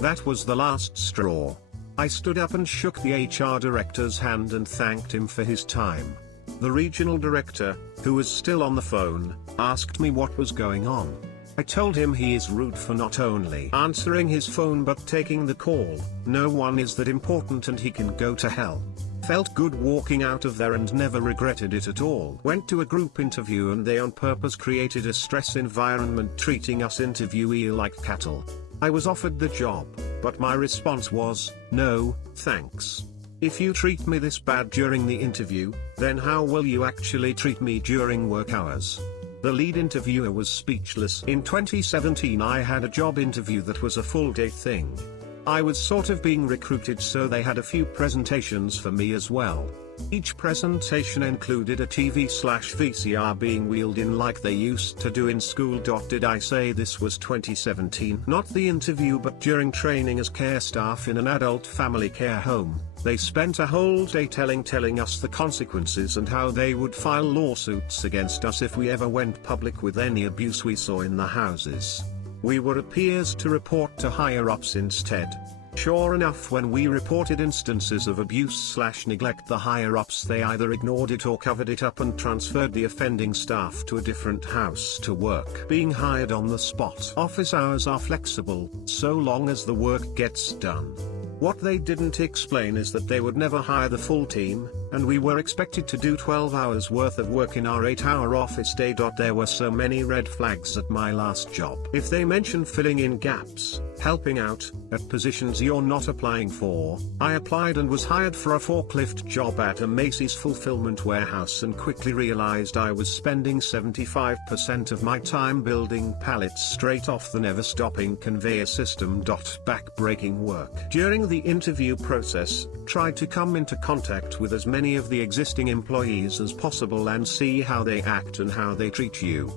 That was the last straw. I stood up and shook the HR director's hand and thanked him for his time. The regional director, who was still on the phone, asked me what was going on. I told him he is rude for not only answering his phone but taking the call. No one is that important and he can go to hell. Felt good walking out of there and never regretted it at all. Went to a group interview and they on purpose created a stress environment, treating us interviewee like cattle. I was offered the job, but my response was, no, thanks. If you treat me this bad during the interview, then how will you actually treat me during work hours? The lead interviewer was speechless. In 2017 I had a job interview that was a full day thing. I was sort of being recruited, so they had a few presentations for me as well. Each presentation included a TV/VCR being wheeled in like they used to do in school. Did I say this was 2017? Not the interview, but during training as care staff in an adult family care home. They spent a whole day telling us the consequences and how they would file lawsuits against us if we ever went public with any abuse we saw in the houses. We were peers to report to higher-ups instead. Sure enough, when we reported instances of abuse/neglect, the higher-ups, they either ignored it or covered it up and transferred the offending staff to a different house to work. Being hired on the spot. Office hours are flexible, so long as the work gets done. What they didn't explain is that they would never hire the full team, and we were expected to do 12 hours worth of work in our 8-hour office day. There were so many red flags at my last job. If they mention filling in gaps, helping out, at positions you're not applying for, I applied and was hired for a forklift job at a Macy's fulfillment warehouse and quickly realized I was spending 75% of my time building pallets straight off the never-stopping conveyor system. Back-breaking work. During the interview process, tried to come into contact with as many of the existing employees as possible and see how they act and how they treat you.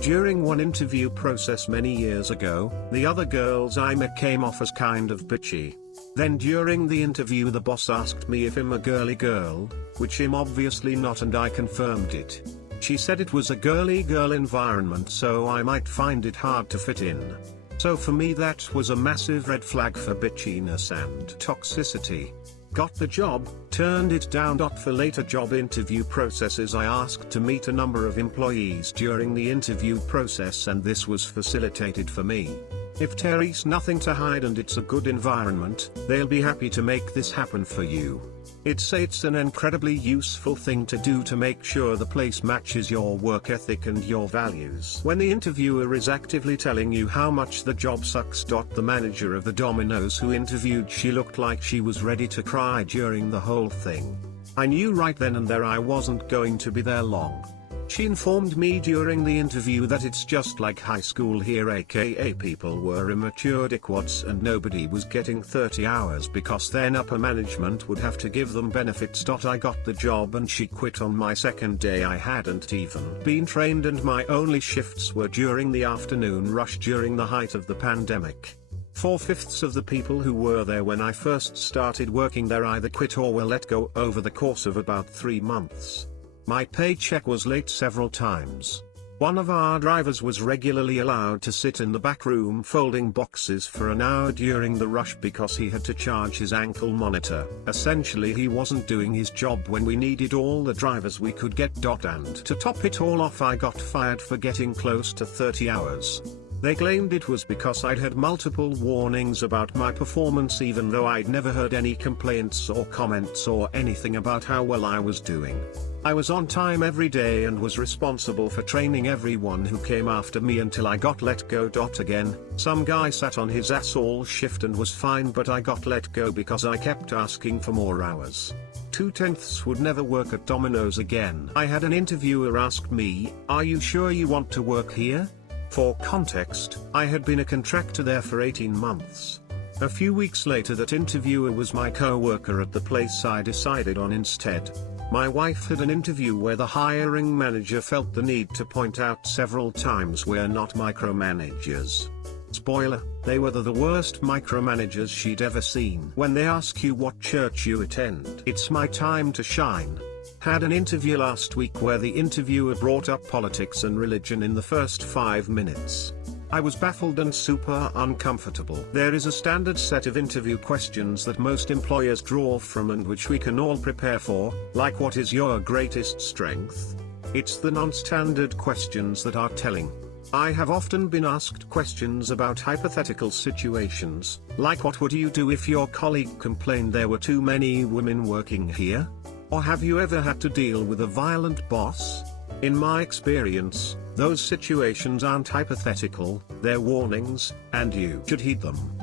During one interview process many years ago, the other girls I met came off as kind of bitchy. Then during the interview the boss asked me if I'm a girly girl, which I'm obviously not, and I confirmed it. She said it was a girly girl environment, so I might find it hard to fit in. So for me that was a massive red flag for bitchiness and toxicity. Got the job, turned it down. For later job interview processes I asked to meet a number of employees during the interview process, and this was facilitated for me. If there's nothing to hide and it's a good environment, they'll be happy to make this happen for you. It's an incredibly useful thing to do to make sure the place matches your work ethic and your values. When the interviewer is actively telling you how much the job sucks. The manager of the Domino's who interviewed, she looked like she was ready to cry during the whole thing. I knew right then and there I wasn't going to be there long. She informed me during the interview that it's just like high school here, aka people were immature dickwads and nobody was getting 30 hours because then upper management would have to give them benefits. I got the job and she quit on my second day. I hadn't even been trained and my only shifts were during the afternoon rush during the height of the pandemic. 4/5 of the people who were there when I first started working there either quit or were let go over the course of about 3 months. My paycheck was late several times. One of our drivers was regularly allowed to sit in the back room folding boxes for an hour during the rush because he had to charge his ankle monitor. Essentially, he wasn't doing his job when we needed all the drivers we could get. And to top it all off, I got fired for getting close to 30 hours. They claimed it was because I'd had multiple warnings about my performance, even though I'd never heard any complaints or comments or anything about how well I was doing. I was on time every day and was responsible for training everyone who came after me until I got let go. Again, some guy sat on his ass all shift and was fine, but I got let go because I kept asking for more hours. 2/10 would never work at Domino's again. I had an interviewer ask me, "Are you sure you want to work here?" For context, I had been a contractor there for 18 months. A few weeks later, that interviewer was my co-worker at the place I decided on instead. My wife had an interview where the hiring manager felt the need to point out several times we're not micromanagers. Spoiler, they were the worst micromanagers she'd ever seen. When they ask you what church you attend, it's my time to shine. Had an interview last week where the interviewer brought up politics and religion in the first 5 minutes. I was baffled and super uncomfortable. There is a standard set of interview questions that most employers draw from and which we can all prepare for, like what is your greatest strength? It's the non-standard questions that are telling. I have often been asked questions about hypothetical situations, like what would you do if your colleague complained there were too many women working here? Or have you ever had to deal with a violent boss? In my experience, those situations aren't hypothetical, they're warnings, and you should heed them.